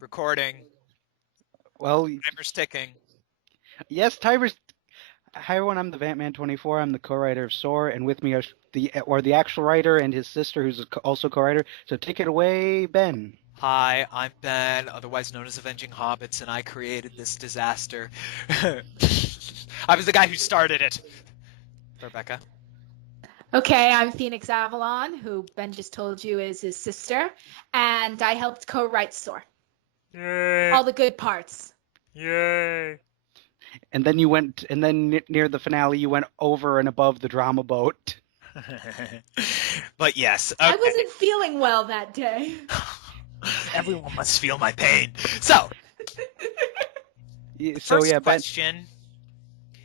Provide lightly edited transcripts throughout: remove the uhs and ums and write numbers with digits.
Recording. Well, Timer's ticking. yes, timer's. Hi everyone, I'm the Vantman24. I'm the co-writer of Soar, and with me are the actual writer and his sister, who's also co-writer. So take it away, Ben. Hi, I'm Ben, otherwise known as Avenging Hobbits, and I created this disaster. I was the guy who started it. Rebecca. Okay, I'm Phoenix Avalon, who Ben just told you is his sister, and I helped co-write Soar. Yay. All the good parts. Yay. And then near the finale, you went over and above the drama boat. But yes, okay. I wasn't feeling well that day. Everyone must feel my pain. So, So yeah, Ben. question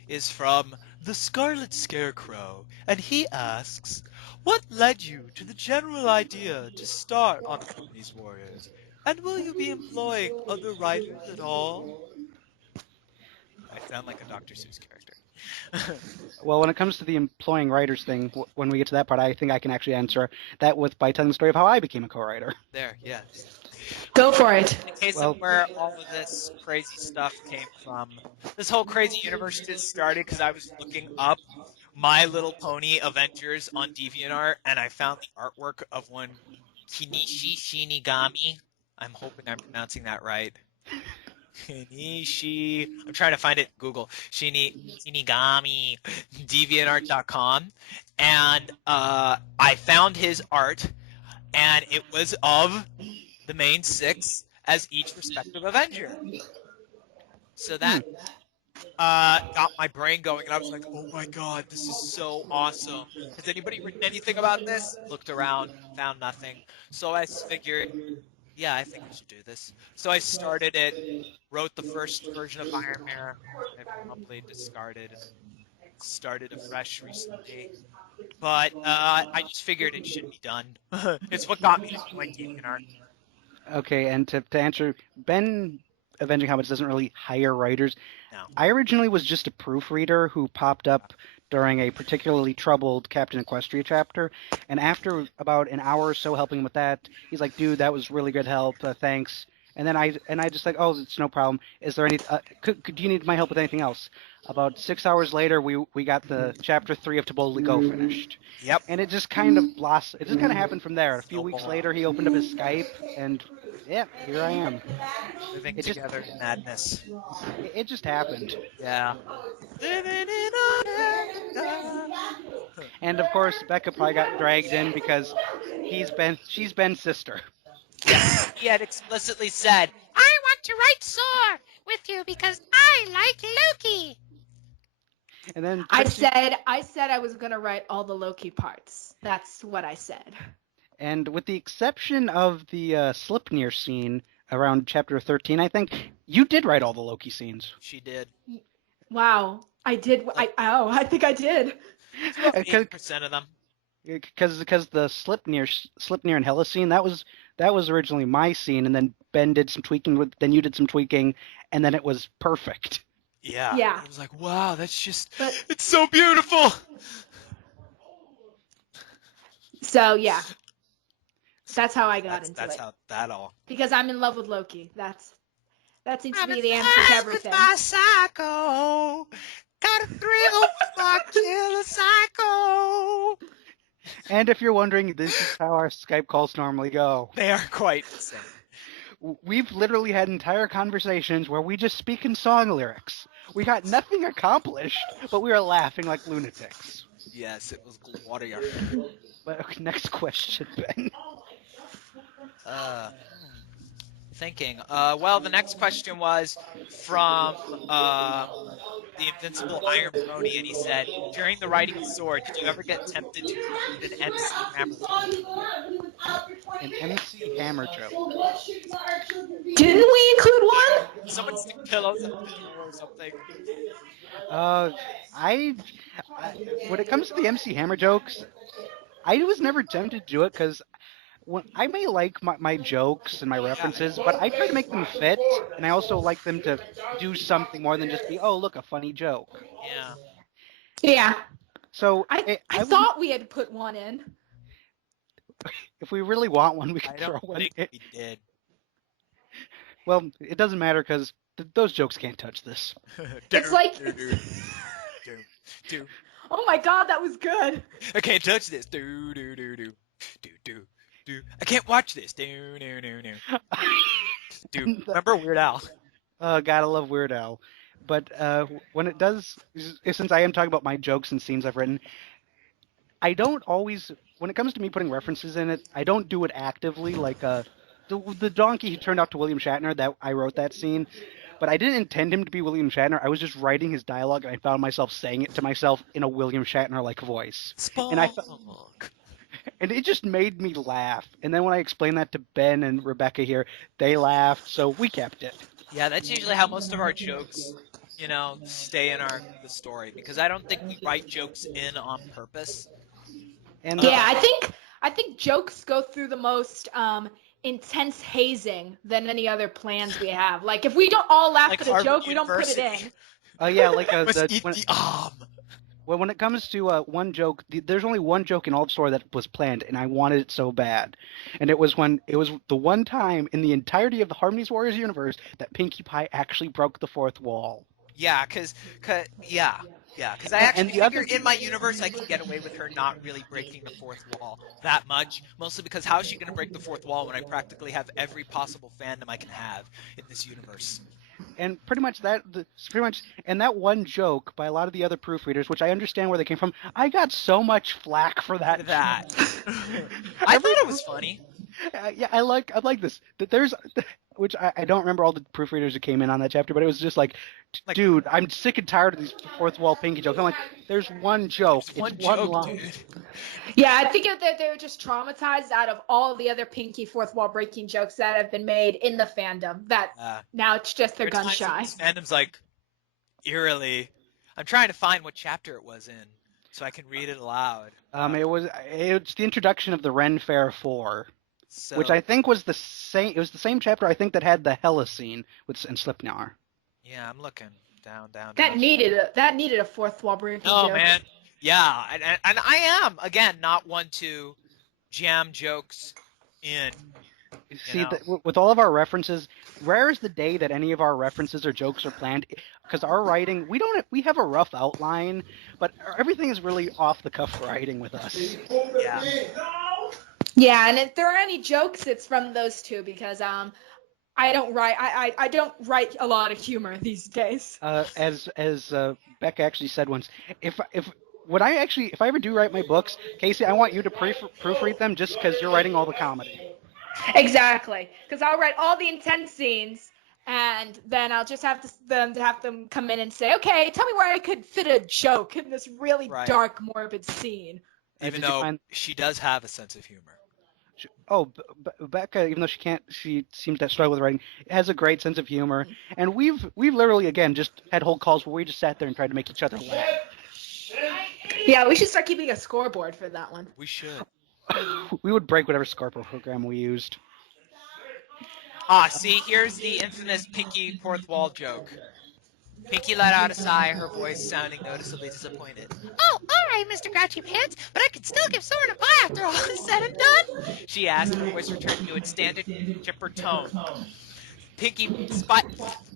is from the Scarlet Scarecrow, and he asks, what led you to the general idea to start on These Warriors? And will you be employing other writers at all? I sound like a Dr. Seuss character. Well, when it comes to the employing writers thing, when we get to that part, I think I can actually answer that by telling the story of how I became a co-writer. There, yes. Go for it. In the case Well- of where all of this crazy stuff came from, this whole crazy universe just started because I was looking up My Little Pony Avengers on DeviantArt, and I found the artwork of one Kinishi Shinigami. I'm hoping I'm pronouncing that right. Kinishi. I'm trying to find it. Google Shinigami, DeviantArt.com, and I found his art, and it was of the main six as each respective Avenger. So that got my brain going, and I was like, oh my god, this is so awesome. Has anybody written anything about this? Looked around, found nothing. So I figured, yeah, I think we should do this. So I started it, wrote the first version of Iron Mirror. I promptly discarded and started afresh recently. But I just figured it should be done. It's what got me to join DeviantArt. Okay, and to answer, Ben, Avenging Hobbits doesn't really hire writers. No. I originally was just a proofreader who popped up during a particularly troubled Captain Equestria chapter, and after about an hour or so helping with that, he's like, "Dude, that was really good help. Thanks." And then I just like, "Oh, it's no problem. Is there any? Do you need my help with anything else?" About 6 hours later, we got the chapter 3 of To Boldly Go finished. Yep. And it just kind of blossomed. It just kind of happened from there. A few weeks Snowballed. later, he opened up his Skype, and yeah, here I am. Living It just together in madness. it just happened. Yeah. Living in America. And of course, Becca probably got dragged in because she's Ben's sister. Yes, he had explicitly said, I want to write Soar with you because I like Loki. And then I said I was gonna write all the Loki parts. That's what I said. and with the exception of the Slipnir scene around chapter 13, I think you did write all the Loki scenes. she did. Wow, I did. I think I did. 80% of them. Because the Slipnir and Hela scene that was originally my scene, and then Ben did some tweaking then you did some tweaking, and then it was perfect. Yeah. Yeah. I was like, wow, that's just, But it's so beautiful. so yeah, that's how I got into That's it. how that all. Because I'm in love with Loki. That seems to I'm be in the answer to love everything. with my psycho. Got a thrill with my killer psycho. And if you're wondering, this is how our Skype calls normally go. They are quite the same. We've literally had entire conversations where we just speak in song lyrics. We got nothing accomplished, but we were laughing like lunatics. Yes, it was glorious. But okay, next question, Ben. Thinking. Well, the next question was from the Invincible Iron Brony, and he said, during the writing of Sword, did you ever get tempted to include an MC Hammer joke? An MC Hammer joke. Didn't we include one? Someone stick pillows under the door or something. I when it comes to the MC Hammer jokes, I was never tempted to do it because I may like my jokes and my references, but I try to make them fit, and I also like them to do something more than just be, oh, look, a funny joke. Yeah. Yeah. So I would- thought we had put one in. if we really want one, we I can throw don't one think in. we did. Well, it doesn't matter because those jokes can't touch this. It's like, Do. oh my god, that was good. I can't touch this. Do. I can't watch this. Do. Remember Weird Al? Gotta love Weird Al. But when it does, since I am talking about my jokes and scenes I've written, I don't always, when it comes to me putting references in it, I don't do it actively. Like the donkey who turned out to William Shatner, that I wrote that scene, but I didn't intend him to be William Shatner. I was just writing his dialogue, and I found myself saying it to myself in a William Shatner-like voice, and Spock. and it just made me laugh. And then when I explained that to Ben and Rebecca here, they laughed, so we kept it. Yeah, that's usually how most of our jokes, stay in the story because I don't think we write jokes in on purpose. And Yeah, I think jokes go through the most intense hazing than any other plans we have. Like if we don't all laugh Like at a Harvard joke, we don't put it University. in. yeah, like Must eat the when it comes to one joke, there's only one joke in all the story that was planned, and I wanted it so bad. And it was the one time in the entirety of the Harmony's Warriors universe that Pinkie Pie actually broke the fourth wall. Yeah, because I And actually the other figure in my universe I can get away with her not really breaking the fourth wall that much, mostly because how is she going to break the fourth wall when I practically have every possible fandom I can have in this universe? and pretty much and that one joke by a lot of the other proofreaders, which I understand where they came from, I got so much flack for that. I thought it was funny. Yeah, I like this. That there's, which I don't remember all the proofreaders who came in on that chapter, but it was just like, dude, I'm sick and tired of these fourth wall Pinky jokes. I'm like, there's one joke. It's one one joke, line. dude. Yeah, I think that they were just traumatized out of all the other Pinky fourth wall breaking jokes that have been made in the fandom. That now it's just they're gun shy. Fandom's like eerily. I'm trying to find what chapter it was in so I can read it aloud. It's the introduction of the Ren Fair 4. So, Which I think was the same. It was the same chapter I think that had the Hella scene and Slipknot. yeah, I'm looking down. That needed a fourth wall breaking Oh joke. man, yeah, and I am again not one to jam jokes in. See, with all of our references, rare is the day that any of our references or jokes are planned. Because our writing, we have a rough outline, but everything is really off the cuff writing with us. Yeah. Yeah, and if there are any jokes, it's from those two because I don't write a lot of humor these days. As Becca actually said once, if I ever do write my books, Casey, I want you to proofread them just because you're writing all the comedy. Exactly, because I'll write all the intense scenes, and then I'll just have them come in and say, okay, tell me where I could fit a joke in this really dark, morbid scene. Even though she does have a sense of humor. Becca, even though she seems to struggle with writing, has a great sense of humor, and we've literally again just had whole calls where we just sat there and tried to make each other laugh. Yeah, we should start keeping a scoreboard for that one. We should. We would break whatever scoreboard program we used. See, here's the infamous Pinky fourth wall joke. Pinky let out a sigh, her voice sounding noticeably disappointed. Oh, all right, Mr. Grouchy Pants, but I could still give Soar a pie after all is said and done. She asked, her voice returning to its standard chipper tone. Pinky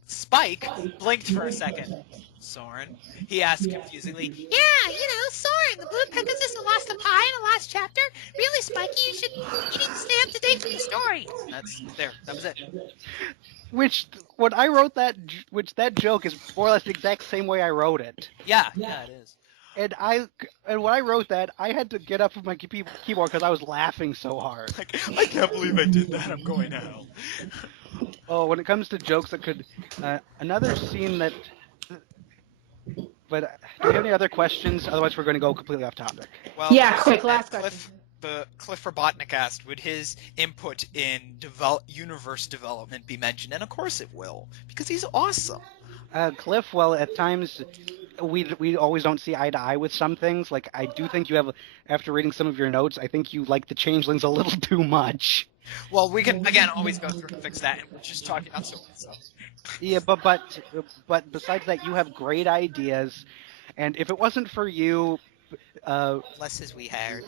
Spike blinked for a second. Soren? He asked confusedly. Yeah, Soaring, the blue Pegasus who lost a pie in the last chapter. Really, Spiky, you need to stay up to date with the story. That was it. When I wrote that joke is more or less the exact same way I wrote it. Yeah, it is. And when I wrote that, I had to get up from my keyboard because I was laughing so hard. I can't believe I did that. I'm going to hell. Oh, when it comes to jokes that could, another scene that. But do we have any other questions? Otherwise, we're going to go completely off topic. Well, yeah, quick last question. Cliff Robotnik asked, would his input in universe development be mentioned? And of course it will, because he's awesome. Cliff, well, at times we always don't see eye to eye with some things. Like, I do think you have, after reading some of your notes, I think you like the changelings a little too much. Well, we can, again, always go through and fix that, and we're just talking about so. Yeah, but besides that, you have great ideas, and if it wasn't for you... Less his wee hair.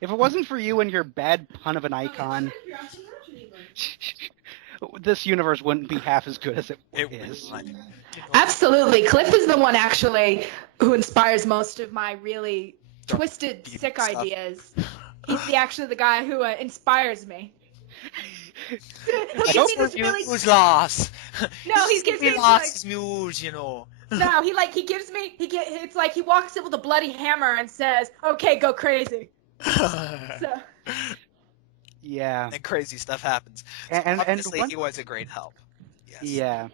If it wasn't for you and your bad pun of an icon... this universe wouldn't be half as good as it It is. would. You know, Absolutely. Cliff is the one actually who inspires most of my really Dark twisted, deep sick stuff. ideas. He's actually the guy who inspires me. He'll I give hope me this really. Muse lost. No, he gives me lost like. his muse, you know. No, he gives me. It's like he walks in with a bloody hammer and says, "Okay, go crazy." So. Yeah. And crazy stuff happens. So And obviously, one, he was a great help. Yes. yeah.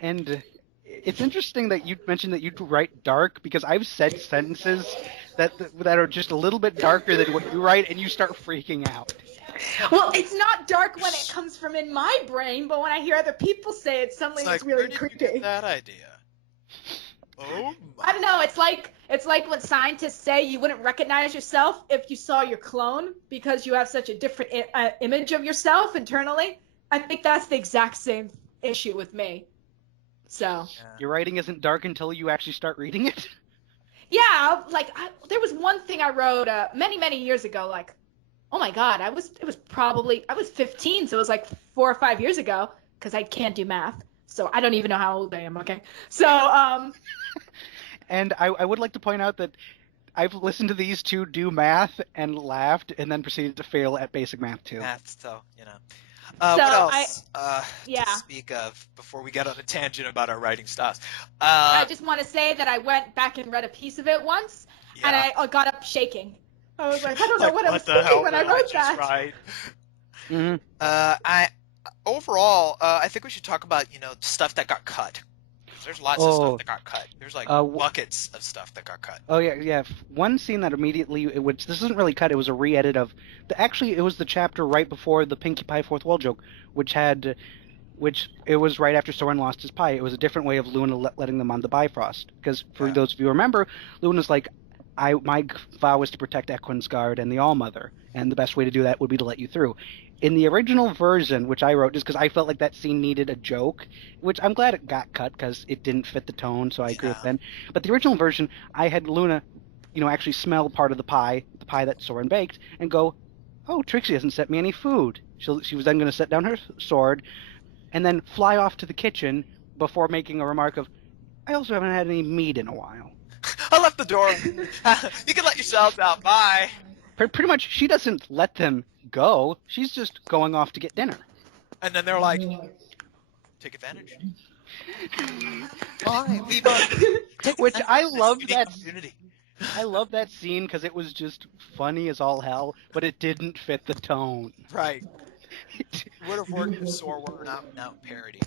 And it's interesting that you mentioned that you write dark because I've said sentences that are just a little bit darker than what you write, and you start freaking out. Well, it's not dark when it comes from in my brain, but when I hear other people say it, suddenly It's like, it's really where did creepy. you get that idea? Oh my. I don't know. It's like when scientists say you wouldn't recognize yourself if you saw your clone because you have such a different image of yourself internally. I think that's the exact same issue with me. So. Your writing isn't dark until you actually start reading it. Yeah, there was one thing I wrote many years ago. Like, oh my god, I was 15, so it was like 4 or 5 years ago because I can't do math, so I don't even know how old I am. Okay, so And I would like to point out that I've listened to these two do math and laughed and then proceeded to fail at basic math too. Math, so, you know. So What else yeah. to speak of before we get on a tangent about our writing styles? I just want to say that I went back and read a piece of it once, and Yeah. I got up shaking. I was like, I don't know Like, what I was the thinking hell when I did wrote just that. write? Mm-hmm. Overall, I think we should talk about, stuff that got cut. There's lots of stuff that got cut. There's like buckets of stuff that got cut. Oh yeah. One scene that immediately, which this isn't really cut, it was a re-edit of. Actually, it was the chapter right before the Pinkie Pie fourth wall joke, which it was right after Soren lost his pie. It was a different way of Luna letting them on the Bifrost. Because for those of you who remember, Luna's like, my vow was to protect Equinsguard and the All-Mother, and the best way to do that would be to let you through. In the original version, which I wrote just because I felt like that scene needed a joke, which I'm glad it got cut because it didn't fit the tone, so I agree with Ben. But the original version, I had Luna, actually smell part of the pie that Soren baked, and go, oh, Trixie hasn't sent me any food. She was then going to set down her sword, and then fly off to the kitchen before making a remark of, I also haven't had any meat in a while. I left the door. You can let yourselves out. Bye. Pretty much, she doesn't let them go. She's just going off to get dinner. And then they're like, take advantage. Fine, leave us. Which I love that. Opportunity. I love that scene because it was just funny as all hell, but it didn't fit the tone. Right. It would have worked if Soar were an out-and-out parody.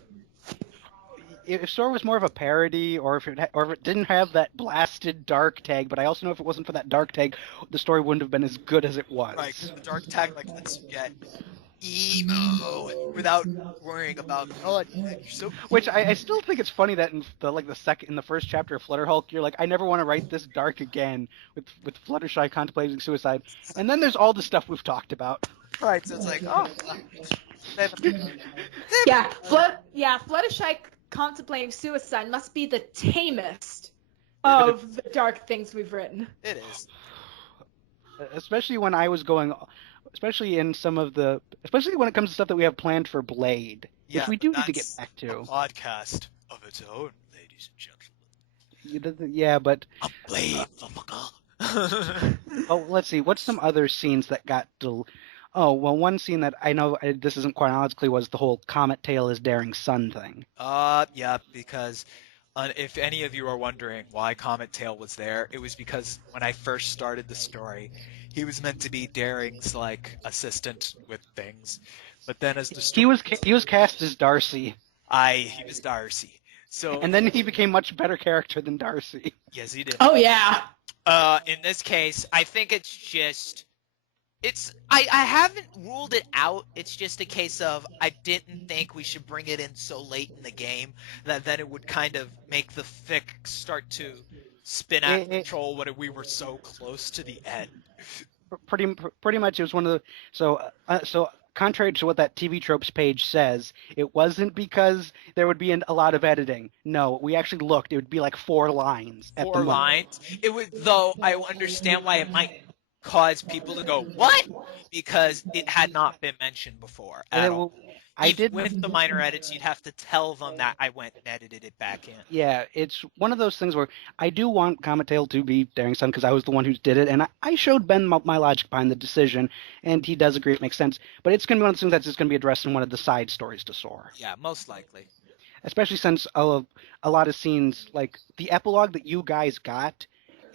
If Soar was more of a parody, or if it didn't have that blasted dark tag, but I also know if it wasn't for that dark tag, the story wouldn't have been as good as it was. Right, the dark tag lets you get emo without worrying about you're so. Which I still think it's funny that in the first chapter of Flutterhulk, you're like, I never want to write this dark again with Fluttershy contemplating suicide, and then there's all the stuff we've talked about. Right, so it's like, Fluttershy contemplating suicide must be the tamest of the dark things we've written. It is. Especially when I was going, especially when it comes to stuff that we have planned for Blade, which we do need to get back to. A podcast of its own, ladies and gentlemen. Yeah, but a Blade, motherfucker. Oh, let's see. What's some other scenes that got Oh, well, one scene that I know this isn't chronologically was the whole Comet Tail is Daring Son thing. Yeah, because if any of you are wondering why Comet Tail was there, it was because when I first started the story, he was meant to be Daring's assistant with things, but then as the story he was cast as Darcy. He was Darcy. So and then he became much better character than Darcy. Yes, he did. Oh yeah. In this case, I think it's just. I haven't ruled it out. It's just a case of I didn't think we should bring it in so late in the game that then it would kind of make the fic start to spin out of control when we were so close to the end. Pretty much, it was one of the so contrary to what that TV Tropes page says, it wasn't because there would be a lot of editing. No, we actually looked. It would be like 4 lines. Four lines. It would, though. I understand why it might cause people to go, what? Because it had not been mentioned before at all. With the minor edits, you'd have to tell them that I went and edited it back in. Yeah, it's one of those things where I do want Comet Tail to be Daring Son because I was the one who did it, and I showed Ben my logic behind the decision, and he does agree it makes sense. But it's going to be one of those things that's just going to be addressed in one of the side stories to Soar. Yeah, most likely. Especially since a lot of scenes, like the epilogue that you guys got,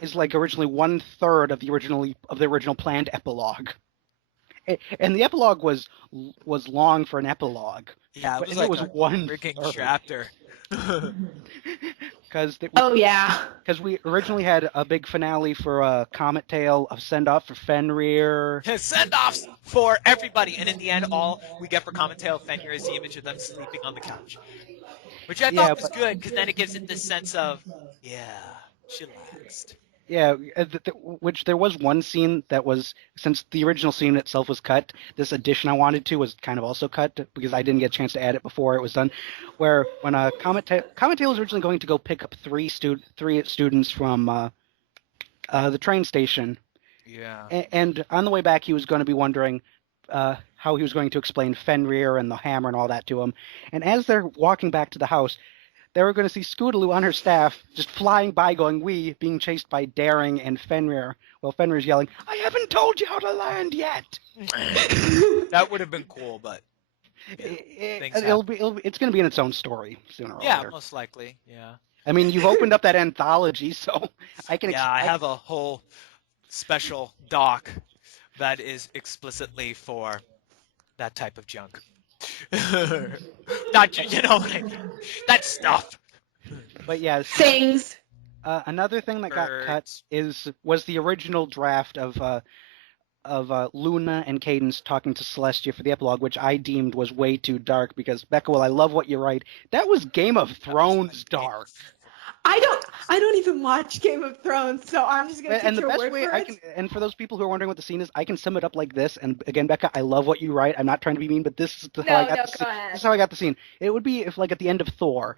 is like originally 1/3 of the original planned epilogue. And the epilogue was long for an epilogue. Yeah, it but was it like was a freaking chapter. Because we originally had a big finale for Comet Tail, a send off for Fenrir. Send-offs for everybody, and in the end, all we get for Comet Tail Fenrir is the image of them sleeping on the couch, which I thought was good because then it gives it this sense of chillaxed. Yeah, which there was one scene that was, since the original scene itself was cut, this addition I wanted to was kind of also cut because I didn't get a chance to add it before it was done, where when Comet Tail was originally going to go pick up three students from the train station. Yeah. And on the way back, he was going to be wondering how he was going to explain Fenrir and the hammer and all that to him. And as they're walking back to the house, they were going to see Scootaloo on her staff just flying by going, "Wee," being chased by Daring and Fenrir, while Fenrir's yelling, "I haven't told you how to land yet!" That would have been cool, but it's going to be in its own story sooner or later. Yeah, most likely, yeah. I mean, you've opened up that anthology, so I can... I have a whole special doc that is explicitly for that type of junk. Not that stuff. But yeah, things. Another thing that got cut was the original draft of Luna and Cadence talking to Celestia for the epilogue, which I deemed was way too dark because Becca, I love what you write. That was Game of Thrones dark. I don't even watch Game of Thrones, so I'm just gonna take your word for it. And for those people who are wondering what the scene is, I can sum it up like this. And again, Becca, I love what you write. I'm not trying to be mean, but this is how I got the scene. It would be if, like, at the end of Thor,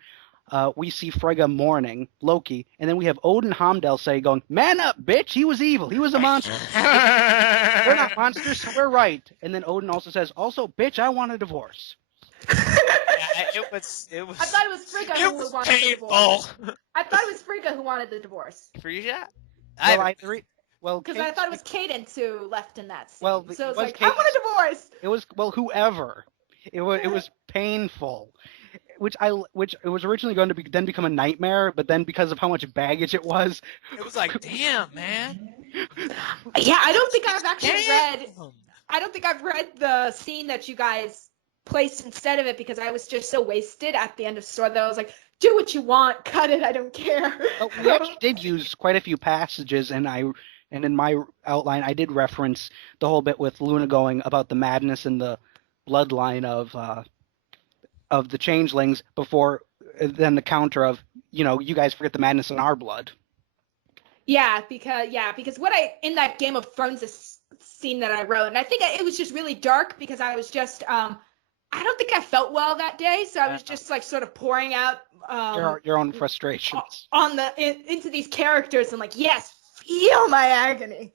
we see Frigga mourning Loki, and then we have Odin Hamdell going, "Man up, bitch! He was evil. He was a monster. We're not monsters, so we're right." And then Odin also says, "Also, bitch, I want a divorce." It was. I thought it was Frigga who wanted the divorce. I thought it was Frigga who wanted the divorce. Frigga? Because I thought it was Cadence who left in that scene. Well, so it's like, Cadence. I want a divorce. It was whoever. It was painful. Which it was originally going to become a nightmare, but then because of how much baggage it was like, damn, man. Yeah, I don't think I've actually read. I don't think I've read the scene that you guys placed instead of it because I was just so wasted at the end of Soar that I was like, do what you want, cut it, I don't care. We actually did use quite a few passages, and in my outline I did reference the whole bit with Luna going about the madness and the bloodline of the changelings before then the counter of, you guys forget the madness in our blood. Yeah, because what in that Game of Thrones scene that I wrote, and I think it was just really dark because I was just I don't think I felt well that day, so I was just like sort of pouring out your own frustrations into these characters and like, yes, feel my agony,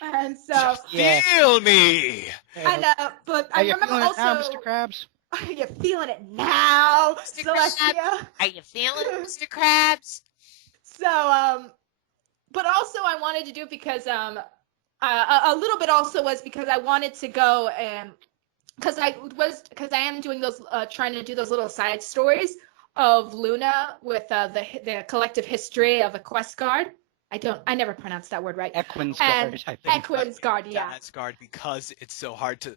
and so feel me. And but I remember also, now, Mr. Krabs? Are you feeling it now, Mr. Celestia? Krabs? Are you feeling it, Mr. Krabs? So but also I wanted to do it because a little bit also was because I wanted to go and. Because I am doing those, trying to do those little side stories of Luna with the collective history of a quest guard. I never pronounced that word right. Equinsguard, I think. Equinsguard, yeah. Equinsguard because it's so hard to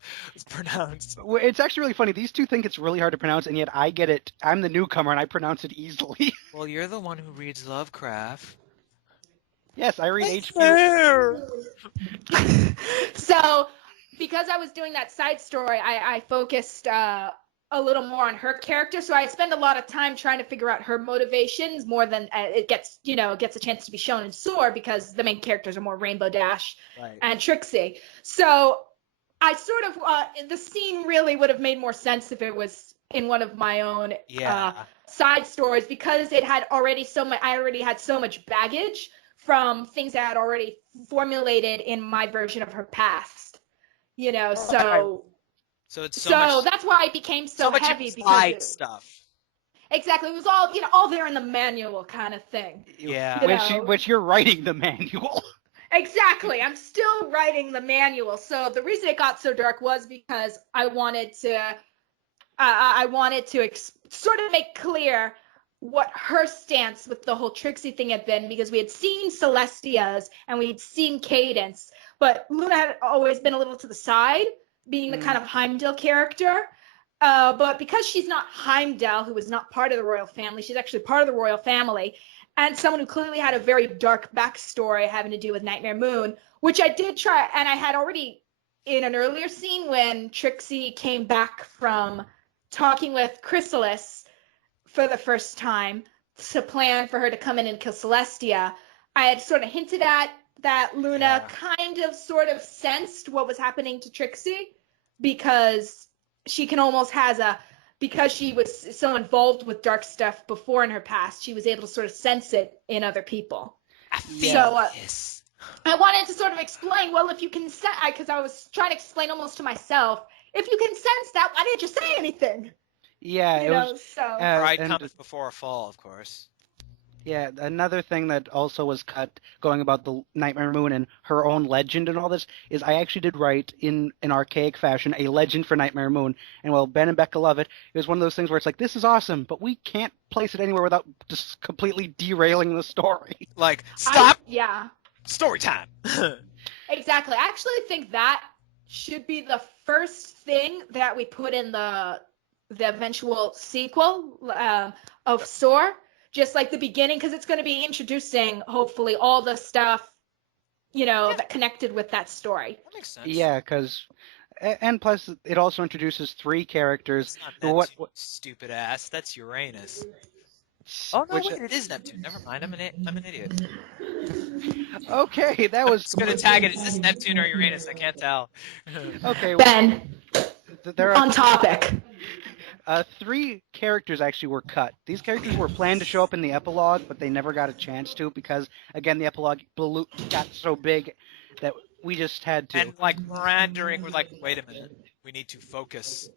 pronounce. Well, it's actually really funny. These two think it's really hard to pronounce, and yet I get it. I'm the newcomer, and I pronounce it easily. Well, you're the one who reads Lovecraft. Yes, I read H.P. So, because I was doing that side story, I focused a little more on her character. So I spend a lot of time trying to figure out her motivations more than it gets a chance to be shown in Soar because the main characters are more Rainbow Dash and Trixie. So I sort of the scene really would have made more sense if it was in one of my own side stories because it had already I already had so much baggage from things I had already formulated in my version of her past. So So it's So that's why it became so much heavy implied because stuff. exactly, it was all all there in the manual kind of thing. Yeah. Which you're writing the manual. Exactly. I'm still writing the manual. So the reason it got so dark was because I wanted to sort of make clear what her stance with the whole Trixie thing had been, because we had seen Celestia's and we had seen Cadence, but Luna had always been a little to the side, being the kind of Heimdall character. But because she's not Heimdall, who was not part of the royal family, she's actually part of the royal family, and someone who clearly had a very dark backstory having to do with Nightmare Moon, which I did try, and I had already in an earlier scene when Trixie came back from talking with Chrysalis for the first time to plan for her to come in and kill Celestia. I had sort of hinted at that Luna kind of sort of sensed what was happening to Trixie, because she can almost because she was so involved with dark stuff before in her past, she was able to sort of sense it in other people. So I wanted to sort of explain, well, if you can sense, because I was trying to explain almost to myself, if you can sense that, why didn't you say anything? Yeah, pride comes before a fall, of course. Yeah, another thing that also was cut going about the Nightmare Moon and her own legend and all this is I actually did write in an archaic fashion a legend for Nightmare Moon. And while Ben and Becca love it, it was one of those things where it's like, this is awesome, but we can't place it anywhere without just completely derailing the story. Like, stop! Yeah. Story time! Exactly. I actually think that should be the first thing that we put in the eventual sequel of Soar. Just like the beginning, because it's going to be introducing, hopefully, all the stuff, that connected with that story. That makes sense. Yeah, and plus it also introduces 3 characters. What stupid ass? That's Uranus. Oh no, wait, it is Neptune. Never mind, I'm an idiot. Okay, that was. I'm just gonna tag it. Is this Neptune or Uranus? I can't tell. Okay, Ben, there are on topic. 3 characters actually were cut. These characters were planned to show up in the epilogue, but they never got a chance to because, again, the epilogue got so big that we just had to. And like Mirandering, we're like, wait a minute, we need to focus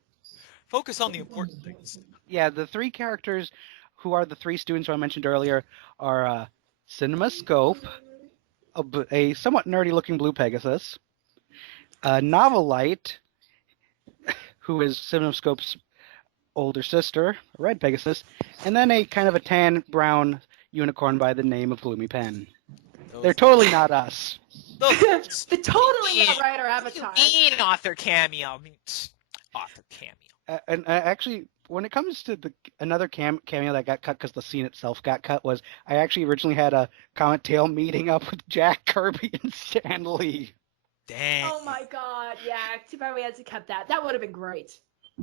on the important things. Yeah, the 3 characters who are the 3 students who I mentioned earlier are CinemaScope, a somewhat nerdy-looking blue Pegasus, Novelite, who is CinemaScope's older sister, a red Pegasus, and then a kind of a tan-brown unicorn by the name of Gloomy Pen. They're totally not us. They're totally not right or Avatar. What do you mean author cameo? I mean, author cameo. And actually, when it comes to another cameo that got cut because the scene itself got cut was, I actually originally had a Comet Tail meeting up with Jack Kirby and Stan Lee. Dang. Oh my god, yeah. Too bad we had to cut that. That would have been great.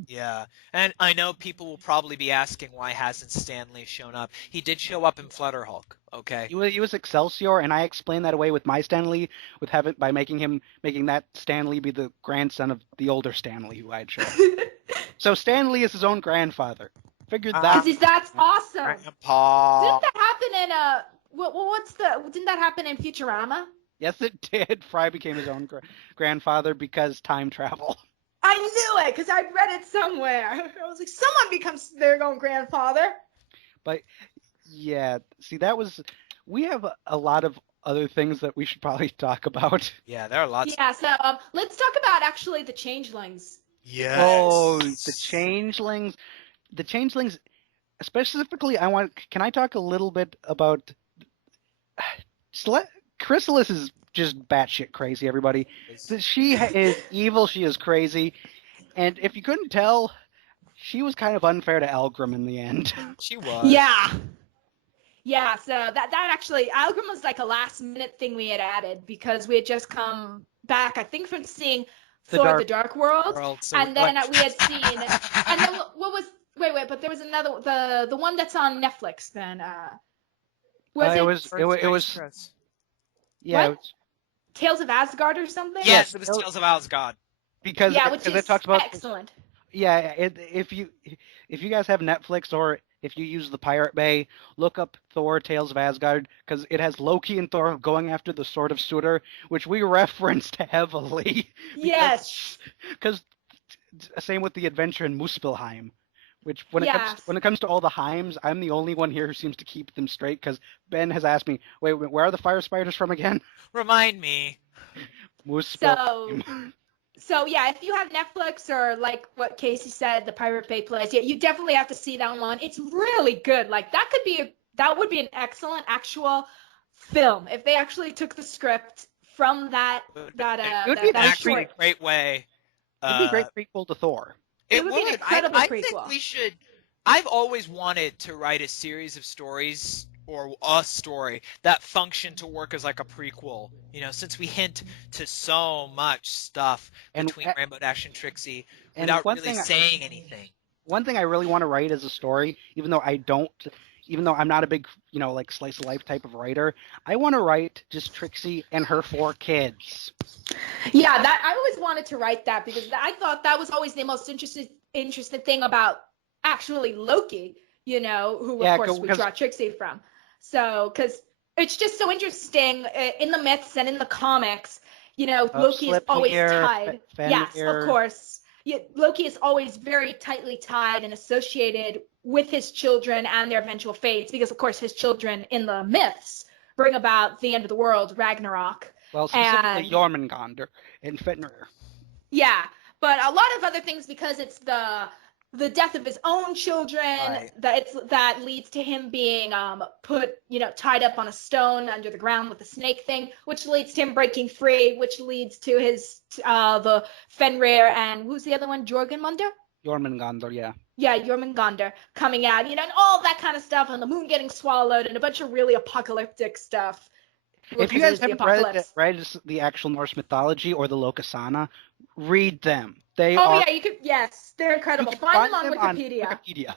Yeah, and I know people will probably be asking why hasn't Stanley shown up. He did show up in Flutterhulk, okay? He was Excelsior, and I explained that away with my Stanley by making that Stanley be the grandson of the older Stanley who I had shown. So Stanley is his own grandfather. Figured that. That's awesome. Grandpa. Didn't that happen in didn't that happen in Futurama? Yes, it did. Fry became his own grandfather because time travel. I knew it because I read it somewhere. I was like, someone becomes their own grandfather. But yeah, see, we have a lot of other things that we should probably talk about. Yeah, there are lots. Yeah, so let's talk about actually the changelings. Yes. Oh, the changelings. The changelings, specifically, can I talk a little bit about Chrysalis is just batshit crazy, everybody. She is evil, she is crazy, and if you couldn't tell, she was kind of unfair to Algrim in the end. She was. Yeah. Yeah, so that actually, Algrim was like a last minute thing we had added because we had just come back, I think, from seeing Thor: The Dark World, and then we had seen, and then what was, wait, but there was another, the one that's on Netflix then, it was yeah. What? Tales of Asgard or something? Yes, it was Tales of Asgard. Because it talks about excellent. Yeah, if you guys have Netflix or if you use the Pirate Bay, look up Thor: Tales of Asgard because it has Loki and Thor going after the Sword of Surtur, which we referenced heavily. Yes. Because same with the adventure in Muspelheim, which when Yes. it comes to all the Heims, I'm the only one here who seems to keep them straight because Ben has asked me, wait, where are the fire spiders from again? Remind me. Muspelheim. So yeah, if you have Netflix or like what Casey said, the Pirate Bay plays, yeah, you definitely have to see that one. It's really good. Like that would be an excellent actual film if they actually took the script from that would be an Actually, short. a great way. It'd be a great prequel to Thor. It would be an incredible I prequel. think we should. I've always wanted to write a series of stories or a story that function to work as like a prequel. Since we hint to so much stuff between Rainbow Dash and Trixie without really saying anything. One thing I really want to write as a story, even though I'm not a big, like slice of life type of writer, I want to write just Trixie and her 4 kids. Yeah, I always wanted to write that because I thought that was always the most interesting thing about actually Loki, who of course we draw Trixie from. So, because it's just so interesting in the myths and in the comics, Loki is always tied. Yes, of course. Yeah, Loki is always very tightly tied and associated with his children and their eventual fates because, of course, his children in the myths bring about the end of the world, Ragnarok. Well, specifically Jormungandr and Fenrir. Yeah, but a lot of other things because it's the death of his own children that leads to him being put, tied up on a stone under the ground with the snake thing, which leads to him breaking free, which leads to his the Fenrir and who's the other one? Jormungandr? Jormungandr, yeah. Yeah, Jormungandr coming out, and all that kind of stuff, and the moon getting swallowed, and a bunch of really apocalyptic stuff. If you guys haven't read the actual Norse mythology or the Lokasana, read them. Yeah, you could. Yes, they're incredible. Find them on Wikipedia.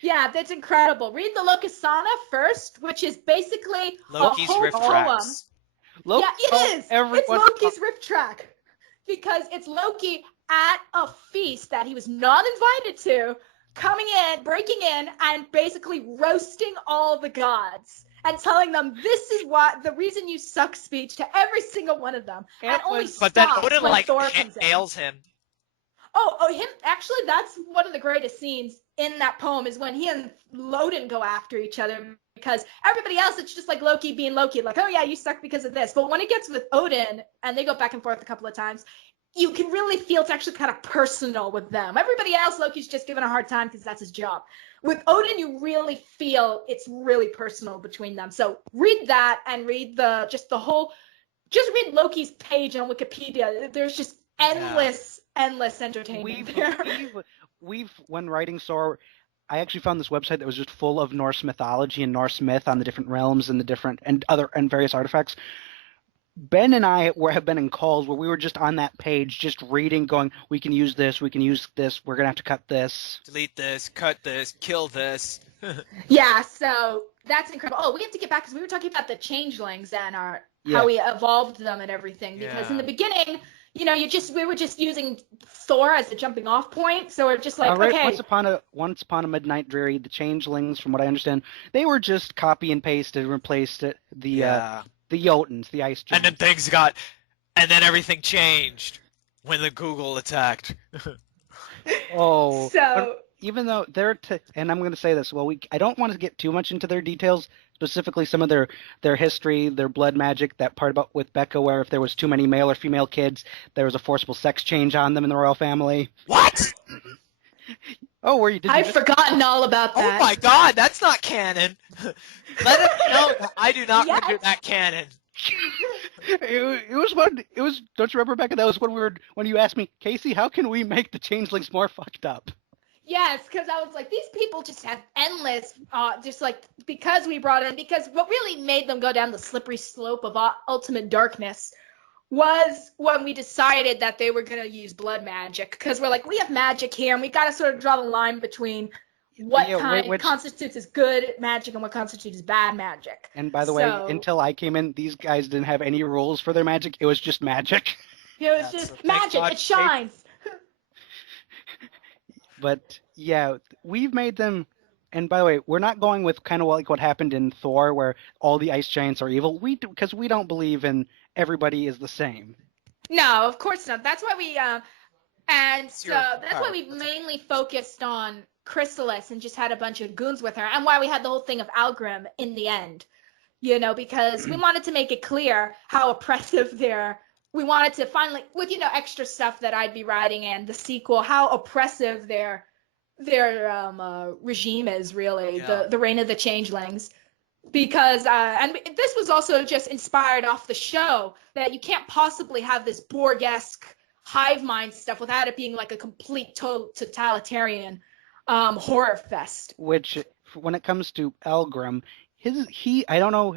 Yeah, that's incredible. Read the Lokasana first, which is basically Loki's riff tracks. Yeah, it is. It's Loki's riff track because it's Loki at a feast that he was not invited to, coming in, breaking in, and basically roasting all the gods and telling them this is what the reason you suck speech to every single one of them. But then Odin Thor comes in. nails him. Oh, him! Actually, that's one of the greatest scenes in that poem is when he and Odin go after each other because everybody else, it's just like Loki being Loki, like, oh yeah, you suck because of this. But when it gets with Odin, and they go back and forth a couple of times, you can really feel it's actually kind of personal with them. Everybody else, Loki's just giving a hard time because that's his job. With Odin, you really feel it's really personal between them. So read that and read just read Loki's page on Wikipedia. There's just endless entertainment there. We've when writing Soar, I actually found this website that was just full of Norse mythology and Norse myth on the different realms and the different and various artifacts. Ben and I have been in calls where we were just on that page, just reading, going, we can use this, we're gonna have to cut this, delete this, cut this, kill this. Yeah, so that's incredible. Oh, we have to get back because we were talking about the changelings and how we evolved them and everything. Because in the beginning, we were just using Thor as a jumping off point. So we're just like, okay. Once upon a midnight dreary, the changelings, from what I understand, they were just copy and pasted and replaced the Jotuns, the ice giants. And then everything changed when the Google attacked. Even though and I'm going to say this, I don't want to get too much into their details, specifically some of their history, their blood magic, that part about with Becca where if there was too many male or female kids, there was a forcible sex change on them in the royal family. What? Oh, I've forgotten all about that. Oh my god, that's not canon. Let us know that I do not render that canon. It was don't you remember, Becca? That was when you asked me, Casey, how can we make the changelings more fucked up? Yes, because I was like, these people just have endless, because what really made them go down the slippery slope of ultimate darkness was when we decided that they were going to use blood magic. Because we're like, we have magic here, and we got to sort of draw the line between what constitutes as good magic and what constitutes as bad magic. And by the way, until I came in, these guys didn't have any rules for their magic. It was just magic. It was just magic. It shines. But yeah, we've made them. And by the way, we're not going with kind of like what happened in Thor, where all the ice giants are evil. Because we don't believe in everybody is the same. No, of course not. That's why And so Zero that's power. why we mainly focused on Chrysalis and just had a bunch of goons with her, and why we had the whole thing of Algrim in the end. Because we wanted to make it clear how oppressive we wanted to finally, with extra stuff that I'd be writing and the sequel, how oppressive their regime is, really. Yeah. The reign of the changelings. Because and this was also just inspired off the show, that you can't possibly have this Borg-esque hive mind stuff without it being like a complete totalitarian horror fest. Which, when it comes to Algrim, I don't know,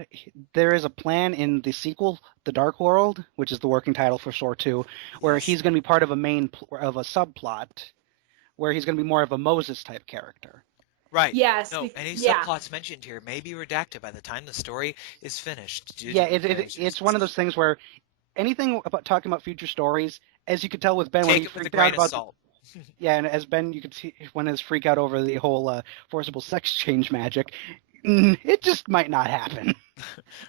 there is a plan in the sequel, The Dark World, which is the working title for Soar 2, where he's going to be part of a subplot, where he's going to be more of a Moses type character. Right. Yes. No, any subplots mentioned here may be redacted by the time the story is finished. It's one of those things where anything about talking about future stories, as you could tell with Ben, Take when he it with a freaked grain out of about salt. yeah, and as Ben, you could see when his freak out over the whole forcible sex change magic, it just might not happen.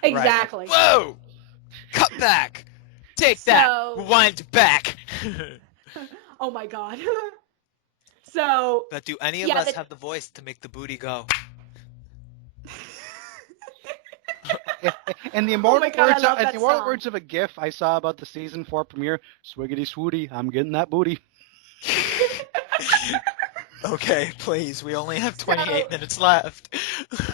Exactly. Right. Whoa! Cut back. Take that. Wind back. Oh my god. So. But do any of us have the voice to make the booty go? And the immortal words of a GIF I saw about the season 4 premiere, "Swiggity swooty, I'm getting that booty." Okay, please. We only have 28 minutes left.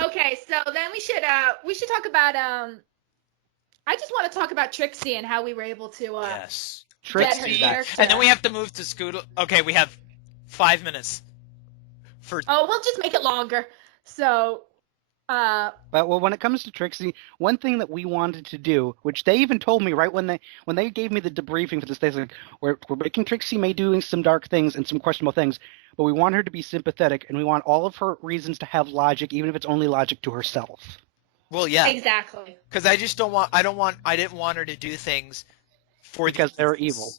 Okay, so then we should talk about I just want to talk about Trixie and how we were able to yes. get her character. And then we have to move to Scooter. Okay, we have 5 minutes. We'll just make it longer. So But when it comes to Trixie, one thing that we wanted to do, which they even told me right when they gave me the debriefing for this, they said, we're making Trixie May doing some dark things and some questionable things, but we want her to be sympathetic, and we want all of her reasons to have logic, even if it's only logic to herself. Well, yeah. Exactly. Because I didn't want her to do things because they're evil.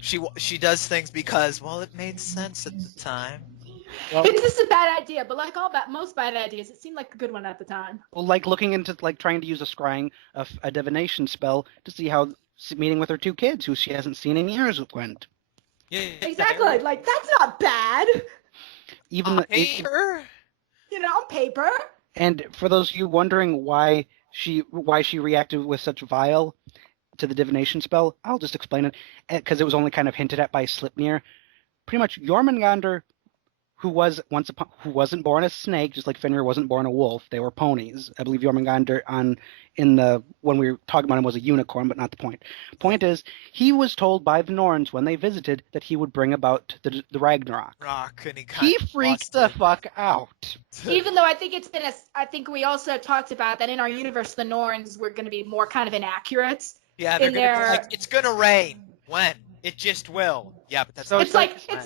She does things because, well, it made sense at the time. Well, it's just a bad idea, but like most bad ideas, it seemed like a good one at the time. Well, like looking into trying to use a scrying, a divination spell to see how meeting with her 2 kids who she hasn't seen in years went. Yeah, exactly. Like, that's not bad. Even paper. On paper. And for those of you wondering why she reacted with such vile to the divination spell, I'll just explain it, because it was only kind of hinted at by Slipnir. Pretty much, Jormungandr, who wasn't born a snake, just like Fenrir wasn't born a wolf. They were ponies. I believe Jormungandr when we were talking about him was a unicorn, but not the point. Point is, he was told by the Norns when they visited that he would bring about the Ragnarok. And he freaked the fuck out. Even though I think we also talked about that in our universe, the Norns were going to be more kind of inaccurate. Yeah, they're going to be like, it's going to rain. When? It just will. Yeah, but that's it's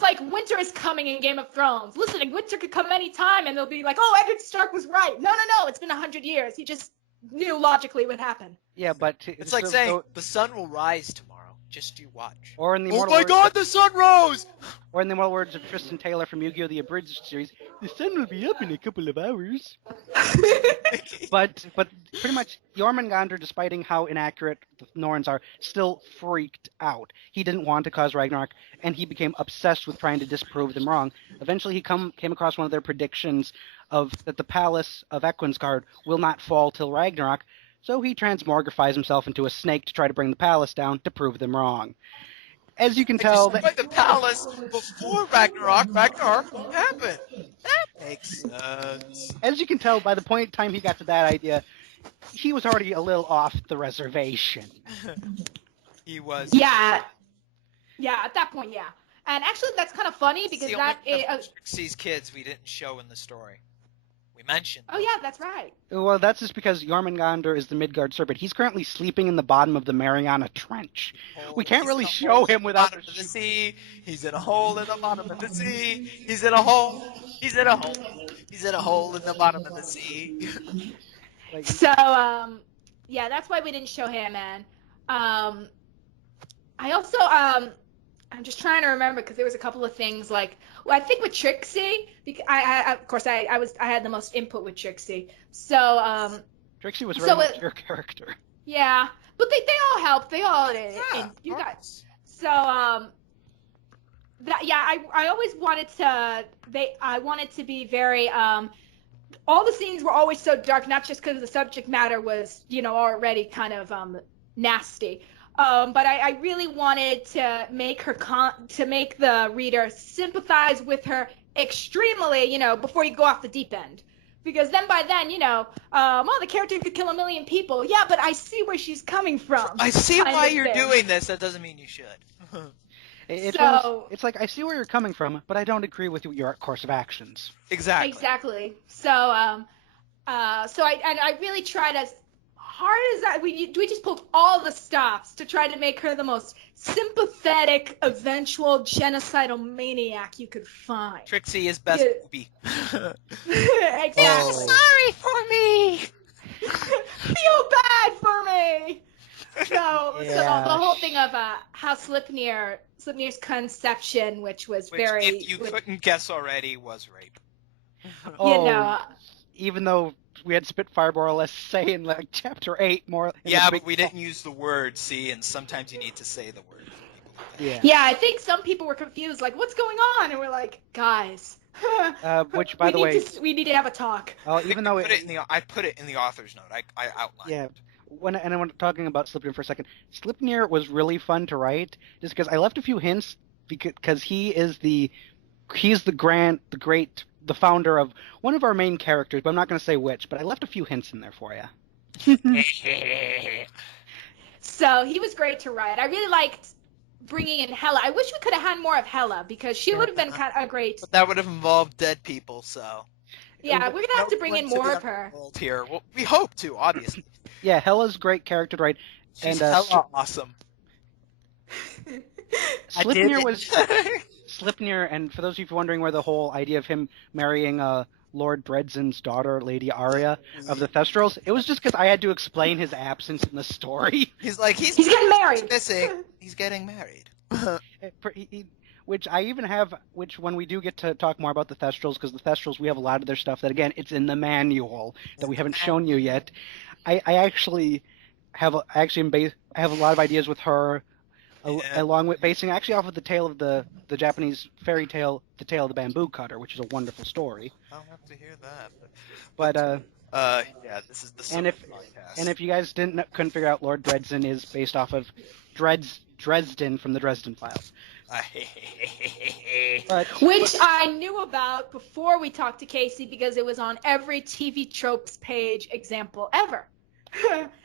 like winter is coming in Game of Thrones. Listen, winter could come any time, and they'll be like, "Oh, Eddard Stark was right." No, it's been 100 years. He just knew logically what happened. Yeah, but it's like saying the sun will rise tomorrow. Just you watch. Or in the the sun rose! Or in the immortal words of Tristan Taylor from Yu-Gi-Oh! The Abridged series, the sun will be up in a couple of hours. but pretty much, Jormungandr, despite how inaccurate the Norns are, still freaked out. He didn't want to cause Ragnarok, and he became obsessed with trying to disprove them wrong. Eventually, he came across one of their predictions that the palace of Equinsgard will not fall till Ragnarok, so he transmogrifies himself into a snake to try to bring the palace down to prove them wrong. As you can tell, the palace before Ragnarok won't happen. That makes sense. As you can tell, by the point in time he got to that idea, he was already a little off the reservation. He was. Yeah, at that point, yeah. And actually, that's kind of funny because Trixie's kids we didn't show in the story. We mentioned. Oh yeah, that's right. Well, that's just because Jormungandr is the Midgard serpent. He's currently sleeping in the bottom of the Mariana Trench. We can't really show him without the sea. He's in a hole in the bottom of the sea. He's in a hole. He's in a hole. He's in a hole in the bottom of the sea. So, yeah, that's why we didn't show him, man. I also, I'm just trying to remember because there was a couple of things like, well, I think with Trixie, because I had the most input with Trixie. So, Trixie was very much your character. Yeah, but they all helped. They all did. You guys. So, I always wanted to. I wanted to be very. All the scenes were always so dark, not just because the subject matter was, already kind of nasty. But I really wanted to make to make the reader sympathize with her extremely, before you go off the deep end. Because then by then, the character could kill a million people. Yeah, but I see where she's coming from. I see why you're doing this. That doesn't mean you should. It's like, I see where you're coming from, but I don't agree with your course of actions. Exactly. So, I really tried as hard as that. We just pulled all the stops to try to make her the most sympathetic, eventual genocidal maniac you could find. Trixie is best movie. Exactly. Feel sorry for me. Feel bad for me. So the whole thing of how Slipnir's conception, which very, if you couldn't guess already, was rape. Even though we had Spitfire more or less say in like chapter 8 more. Yeah, but we didn't use the word. See, and sometimes you need to say the word. Yeah, I think some people were confused, like, what's going on? And we're like, guys. Which, by the way, we need to have a talk. Even though I put it in the author's note. I outlined. Yeah. When I'm talking about Slipnir for a second, Slipnir was really fun to write, just because I left a few hints, because he's the founder of one of our main characters, but I'm not going to say which, but I left a few hints in there for you. So he was great to write. I really liked bringing in Hela. I wish we could have had more of Hela, because she would have been kind of great. But that would have involved dead people, so. Yeah, we're going to have to bring in more of her. Here. Well, we hope to, obviously. Yeah, Hela's great character to write. She's hella awesome. Slipnir, and for those of you wondering where the whole idea of him marrying Lord Dredzen's daughter, Lady Arya of the Thestrals, it was just because I had to explain his absence in the story. He's getting married. He's getting married. Which I even have, which when we do get to talk more about the Thestrals, because the Thestrals, we have a lot of their stuff that, again, it's in the manual that we haven't shown you yet. I actually have a lot of ideas with her, along with basing actually off of the tale of the Japanese fairy tale, The Tale of the Bamboo Cutter, which is a wonderful story. I'll have to hear that. But yeah, this is the podcast. And if you guys couldn't figure out, Lord Dredzen is based off of Dresden from the Dresden Files. Which I knew about before we talked to Casey, because it was on every TV Tropes page example ever.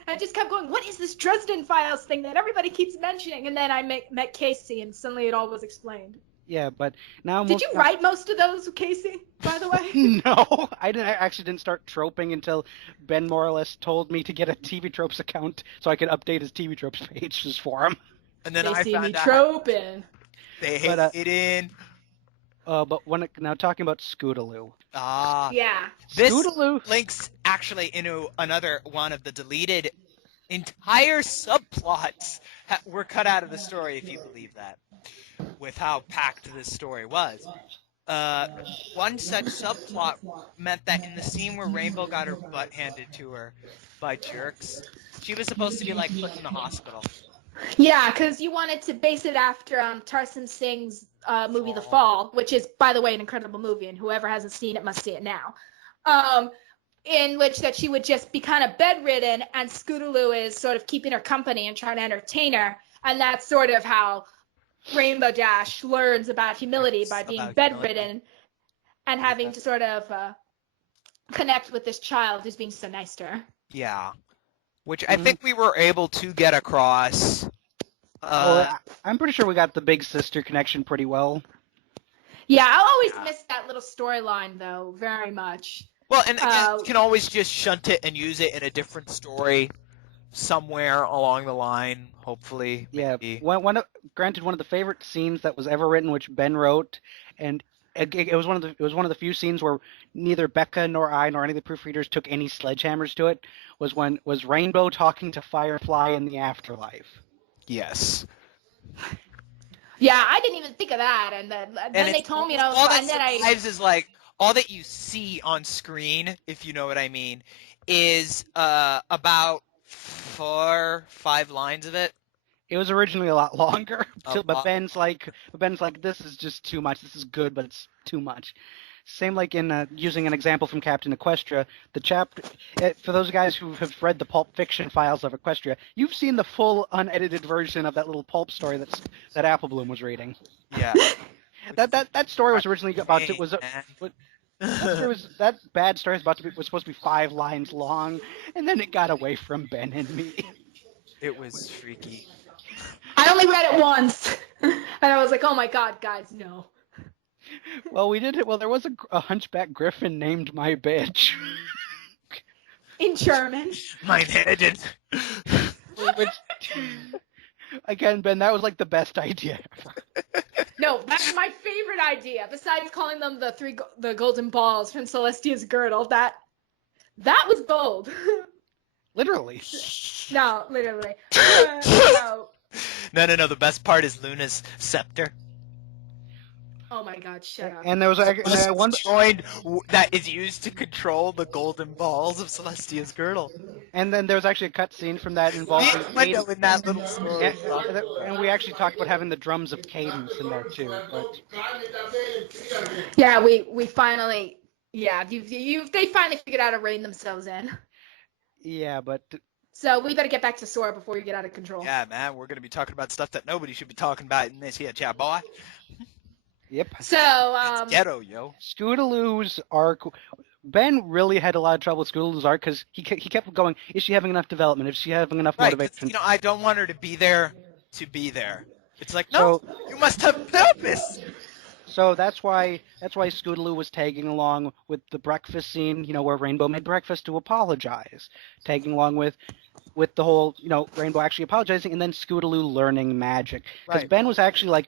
I just kept going, what is this Dresden Files thing that everybody keeps mentioning? And then I met Casey, and suddenly it all was explained. Yeah, but now... Did you write most of those, Casey, by the way? No, I actually didn't start troping until Ben more or less told me to get a TV Tropes account so I could update his TV Tropes pages for him. And then they I see found me out troping. They hit it in. But now talking about Scootaloo. Yeah. This Scootaloo links actually into another one of the deleted entire subplots were cut out of the story, if you believe that, with how packed this story was. One such subplot meant that in the scene where Rainbow got her butt handed to her by jerks, she was supposed to be like put in the hospital. Yeah, because you wanted to base it after Tarsem Singh's movie The Fall, which is, by the way, an incredible movie, and whoever hasn't seen it must see it now. In which that she would just be kind of bedridden, and Scootaloo is sort of keeping her company and trying to entertain her, and that's sort of how Rainbow Dash learns about humility by being bedridden and having to sort of connect with this child who's being so nice to her. Yeah. Which I think we were able to get across. I'm pretty sure we got the big sister connection pretty well. Yeah, I'll always miss that little storyline, though, very much. Well, and you can always just shunt it and use it in a different story somewhere along the line, hopefully. Maybe. Yeah, granted, one of the favorite scenes that was ever written, which Ben wrote, and it was one of the few scenes where neither Becca nor I nor any of the proofreaders took any sledgehammers to it, was Rainbow talking to Firefly in the afterlife. Yes. Yeah, I didn't even think of that, and then they told me, all that survives is like all that you see on screen, if you know what I mean, is about 4-5 lines of it. It was originally a lot longer, A but lot Ben's like, this is just too much. This is good, but it's too much. Same like in using an example from Captain Equestria, the chapter. For those guys who have read the pulp fiction files of Equestria, you've seen the full unedited version of that little pulp story that Apple Bloom was reading. Yeah. That story was originally about Hey, was man. that bad story was supposed to be 5 lines long, and then it got away from Ben and me. It was freaky. I only read it once, and I was like, "Oh my god, guys, no." Well, we did it. Well, there was a hunchback griffin named My Bitch. In German. Mein Herren. Which, again, Ben, that was like the best idea ever. No, that's my favorite idea. Besides calling them the golden balls from Celestia's girdle, that was bold. Literally. No, literally. No. No. The best part is Luna's scepter. Oh my god, shut up. And there was one Joined that is used to control the golden balls of Celestia's girdle. And then there was actually a cutscene from that involving Window in that little story. and we actually talked about having the drums of cadence in there too. But yeah, we finally, they finally figured out how to rein themselves in. Yeah, but So we better get back to Soar before we get out of control. Yeah, man, we're gonna be talking about stuff that nobody should be talking about in this here chat, boy. yep. So It's ghetto, yo. Scootaloo's arc. Ben really had a lot of trouble with Scootaloo's arc because he kept going. Is she having enough development? Is she having enough Right, 'cause, motivation? you know, I don't want her to be there to be there. It's like, no, you must have purpose. So that's why Scootaloo was tagging along with the breakfast scene, where Rainbow made breakfast to apologize, tagging along with the whole, Rainbow actually apologizing, and then Scootaloo learning magic. Because Right. Ben was actually like,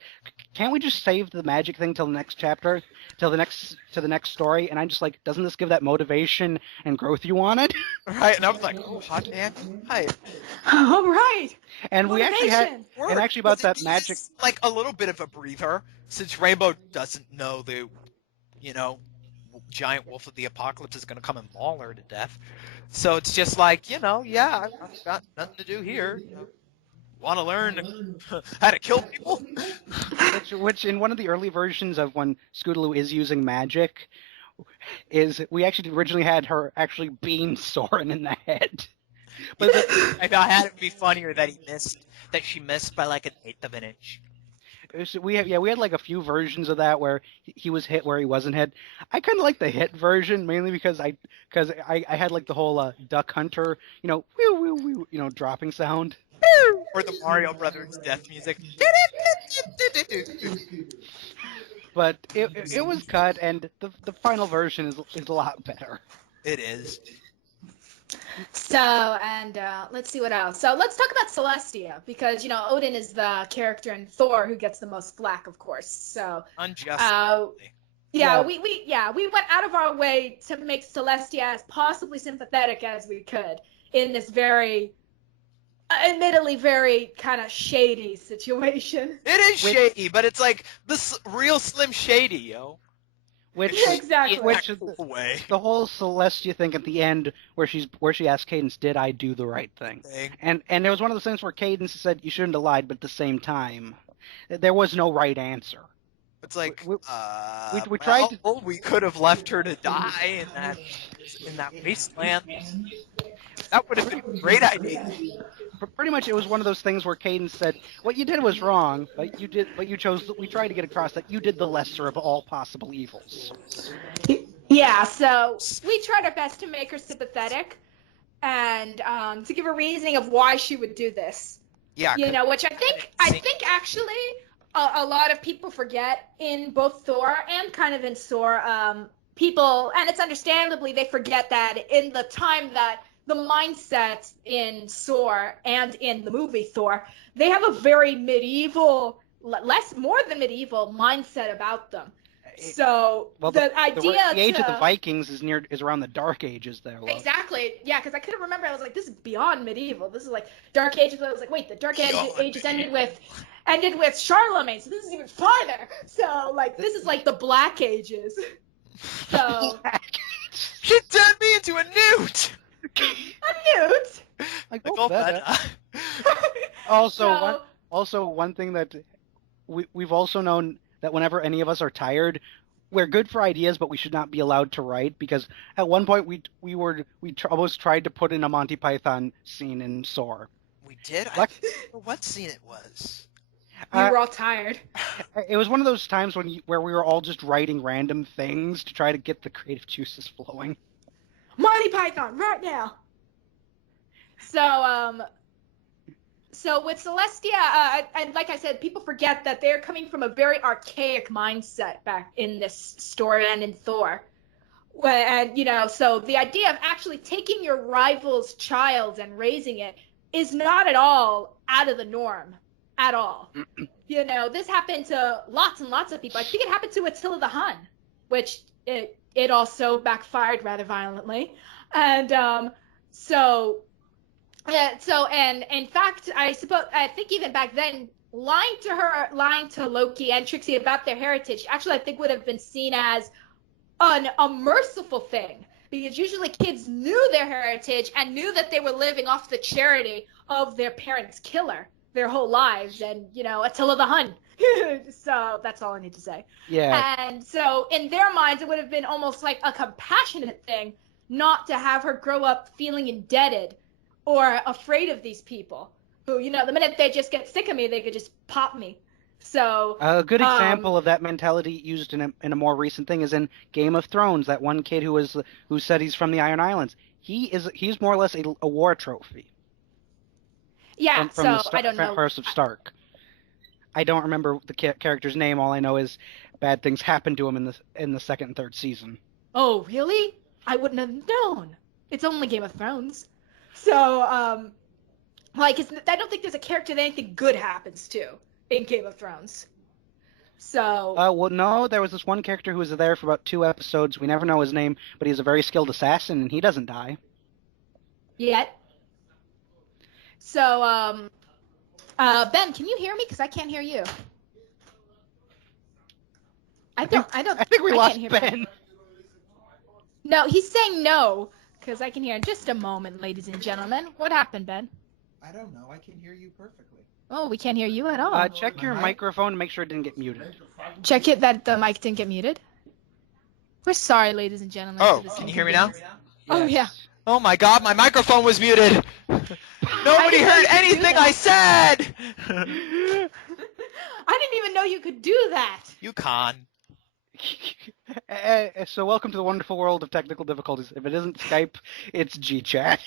can't we just save the magic thing till the next chapter, to the next story? And I'm just like, doesn't this give that motivation and growth you wanted? Right, and I was like, oh, hot man, hi. All right. And we actually had, Motivation. and actually about Because that magic. is, like a little bit of a breather, since Rainbow doesn't know the, giant wolf of the apocalypse is going to come and maul her to death. So it's just like, I've got nothing to do here. Want to learn how to kill people? Which in one of the early versions of when Scootaloo is using magic, is we actually originally had her actually beam Soren in the head. But I thought it would be funnier that she missed by like an eighth of an inch. We had like a few versions of that where he was hit where he wasn't hit. I kind of like the hit version mainly because I had like the whole Duck Hunter, wheel, wheel, wheel, dropping sound. Or the Mario Brothers death music. But it was cut, and the final version is a lot better. It is. So, and let's see what else. So let's talk about Celestia, because, Odin is the character in Thor who gets the most flack, of course. So, Unjustly. we went out of our way to make Celestia as possibly sympathetic as we could in this very, admittedly very kind of shady situation. It is shady, but it's like this real Slim Shady, yo. Which Exactly. Which is the whole Celestia thing at the end, where she asked Cadence, "Did I do the right thing?" And it was one of those things where Cadence said, "You shouldn't have lied," but at the same time, there was no right answer. It's like we tried to. We could have left her to die in that wasteland. That would have been a great idea. Pretty much, it was one of those things where Cadence said, "What you did was wrong, but you chose." We tried to get across that you did the lesser of all possible evils. Yeah, so we tried our best to make her sympathetic, and to give a reasoning of why she would do this. Yeah. Which I think actually a lot of people forget in both Thor and kind of in Soar. People, and it's understandably they forget that in the time that the mindset in Soar and in the movie Thor, they have a very medieval, more than medieval mindset about them. So the age of the Vikings is around the Dark Ages there. Love. Exactly. Yeah, because I couldn't remember. I was like, this is beyond medieval. This is like Dark Ages. I was like, wait, the Dark Ages ended with Charlemagne, so this is even farther. So like, this is like the Black Ages. So she turned me into a newt. A newt. Like all better. Also, Also, one thing that we've also known that whenever any of us are tired, we're good for ideas, but we should not be allowed to write because at one point we almost tried to put in a Monty Python scene in Soar. We did? I Luck- don't know what scene it was. We Uh, were all tired. it was one of those times where we were all just writing random things to try to get the creative juices flowing. Monty Python, right now. So with Celestia, and like I said, people forget that they're coming from a very archaic mindset back in this story and in Thor. And, so the idea of actually taking your rival's child and raising it is not at all out of the norm, at all. This happened to lots and lots of people. I think it happened to Attila the Hun, which it also backfired rather violently. And and in fact, I think even back then, lying to Loki and Trixie about their heritage, actually, I think would have been seen as a merciful thing, because usually kids knew their heritage and knew that they were living off the charity of their parents' killer their whole lives, and Attila the Hun. So that's all I need to say. Yeah. And so in their minds, it would have been almost like a compassionate thing not to have her grow up feeling indebted or afraid of these people who, the minute they just get sick of me, they could just pop me. So A good example of that mentality used in a more recent thing is in Game of Thrones. That one kid who said he's from the Iron Islands. He's more or less a war trophy. Yeah. From so the I don't know. House of Stark. I don't remember the character's name. All I know is bad things happened to him in the second and third season. Oh, really? I wouldn't have known. It's only Game of Thrones. So, I don't think there's a character that anything good happens to in Game of Thrones. So. Well, no, there was this one character who was there for about 2 episodes. We never know his name, but he's a very skilled assassin, and he doesn't die. Yet. So, Ben, can you hear me? Because I can't hear you. I think we lost Ben. No, he's saying no, because I can hear in just a moment, ladies and gentlemen. What happened, Ben? I don't know. I can hear you perfectly. Oh, we can't hear you at all. Check your microphone and make sure it didn't get muted. Check it that the mic didn't get muted. We're sorry, ladies and gentlemen. Oh, can you hear me now? Oh, yeah. Oh my god, my microphone was muted! Nobody heard anything I said! I didn't even know you could do that. You con. So welcome to the wonderful world of technical difficulties. If it isn't Skype, it's GChat.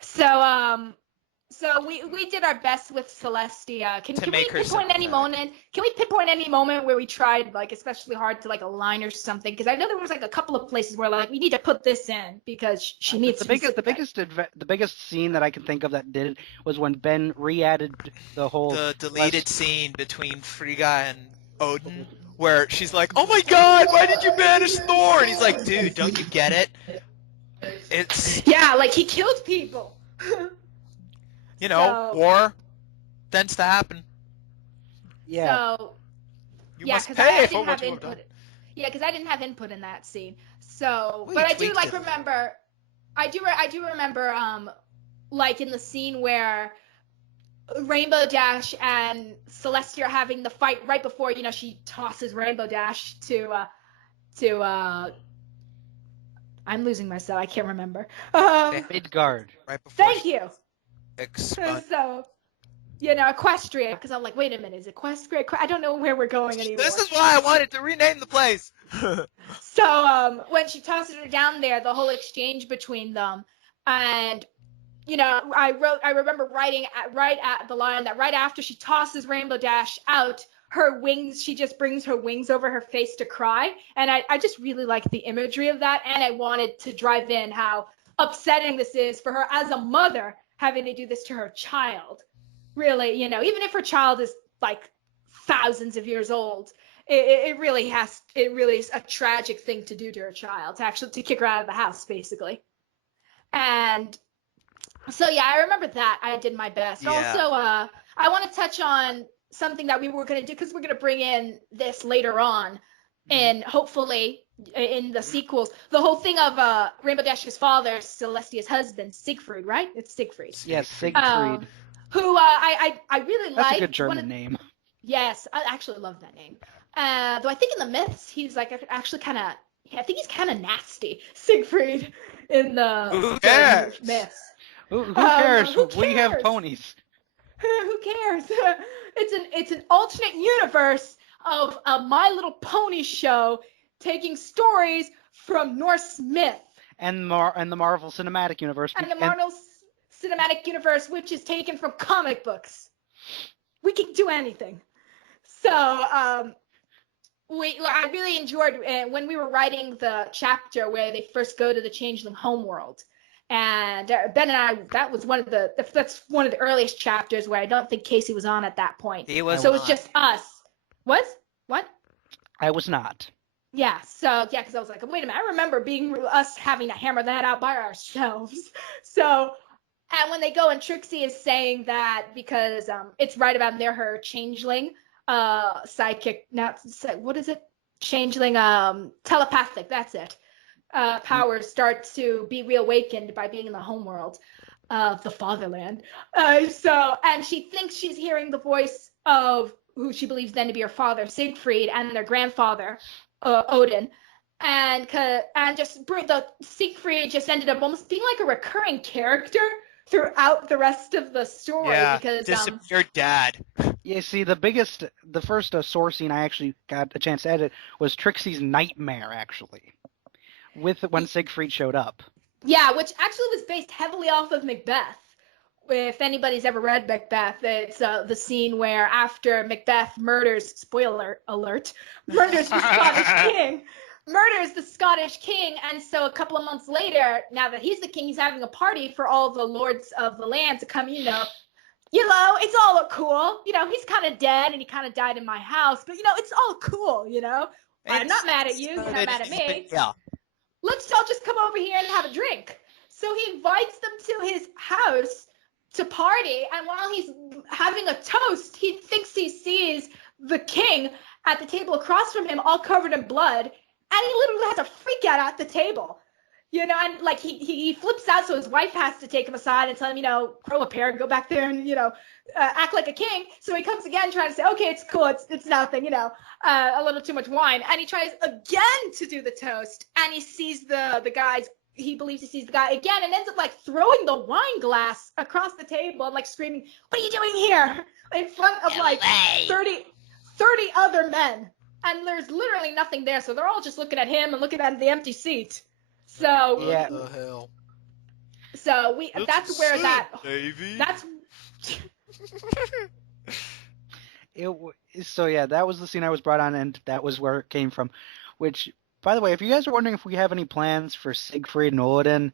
So we did our best with Celestia. Can we pinpoint any sympathetic. moment? Can we pinpoint any moment where we tried especially hard to a line or something? Because I know there was a couple of places where we need to put this in because she needs the biggest scene that I can think of that did was when Ben re-added the deleted scene between Frigga and Odin, where she's like, "Oh my God, why did you banish Thor?" And he's like, "Dude, don't you get it? It's he killed people." war tends to happen. Yeah. So You yeah, must because pay I for didn't what have you have input. done." Yeah, because I didn't have input in that scene. So, Well, but you I do tweaked it. remember. I do remember. In the scene where Rainbow Dash and Celestia are having the fight right before she tosses Rainbow Dash to. I'm losing myself. I can't remember. Midgard. Right before Thank you. Expunged. So, Equestria, because I'm like, wait a minute, is Equestria? I don't know where we're going anymore. This is why I wanted to rename the place. So, when she tosses her down there, the whole exchange between them, and I remember writing right at the line that right after she tosses Rainbow Dash out, her wings, she just brings her wings over her face to cry, and I just really like the imagery of that, and I wanted to drive in how upsetting this is for her as a mother having to do this to her child. Really, even if her child is thousands of years old, it really is a tragic thing to do to her child, to kick her out of the house, basically. And so, yeah, I remember that. I did my best. Yeah. Also, I want to touch on something that we were going to do, because we're going to bring in this later on, and hopefully in the sequels. The whole thing of Rainbow Dash's father, Celestia's husband, Siegfried, right? It's Siegfried. Yes, Siegfried. who I really That's like. a good German name. Yes, I actually love that name. Though I think in the myths he's like actually kind of, I think he's kind of nasty, Siegfried, in the Who story cares? myths. Who cares? Who We have cares? ponies. Who cares? It's an alternate universe of a My Little Pony show taking stories from Norse myth And the Marvel Cinematic Universe. and the Marvel Cinematic Universe, which is taken from comic books. We can do anything. So I really enjoyed when we were writing the chapter where they first go to the Changeling homeworld. And Ben and I, that's one of the earliest chapters where I don't think Casey was on at that point. He was So it was not. just us. What? I was not. Yeah. So yeah, because I was like, wait a minute, I remember being us having to hammer that out by ourselves. So, and when they go and Trixie is saying that because it's right about there, her changeling sidekick. Now, what is it? Changeling telepathic. That's it. Powers start to be reawakened by being in the homeworld of the fatherland. And she thinks she's hearing the voice of who she believes then to be her father, Siegfried, and their grandfather, Odin. And just the Siegfried just ended up almost being like a recurring character throughout the rest of the story. Yeah, because disappeared dad. Yeah, see, the first Soar scene I actually got a chance to edit was Trixie's nightmare, actually, when Siegfried showed up. Yeah, which actually was based heavily off of Macbeth. If anybody's ever read Macbeth, it's the scene where after Macbeth murders, spoiler alert, murders the Scottish king, and so a couple of months later, now that he's the king, he's having a party for all the lords of the land to come, it's all cool. He's kind of dead and he kind of died in my house, but it's all cool, I'm not mad at you, you're not mad at me. Yeah. Let's all just come over here and have a drink. So he invites them to his house to party, and while he's having a toast, he thinks he sees the king at the table across from him, all covered in blood, and he literally has a freak out at the table. And like he flips out, so his wife has to take him aside and tell him, grow a pair and go back there and act like a king. So he comes again trying to say, okay, it's cool, it's nothing, a little too much wine, and he tries again to do the toast, and he sees the guys. He believes he sees the guy again, and ends up like throwing the wine glass across the table and like screaming, "What are you doing here?" in front of like 30 other men, and there's literally nothing there, so they're all just looking at him and looking at the empty seat. So Yeah. What the hell? So that's where that Davey. that's So yeah, that was the scene I was brought on, and that was where it came from. Which, by the way, if you guys are wondering if we have any plans for Siegfried and Odin,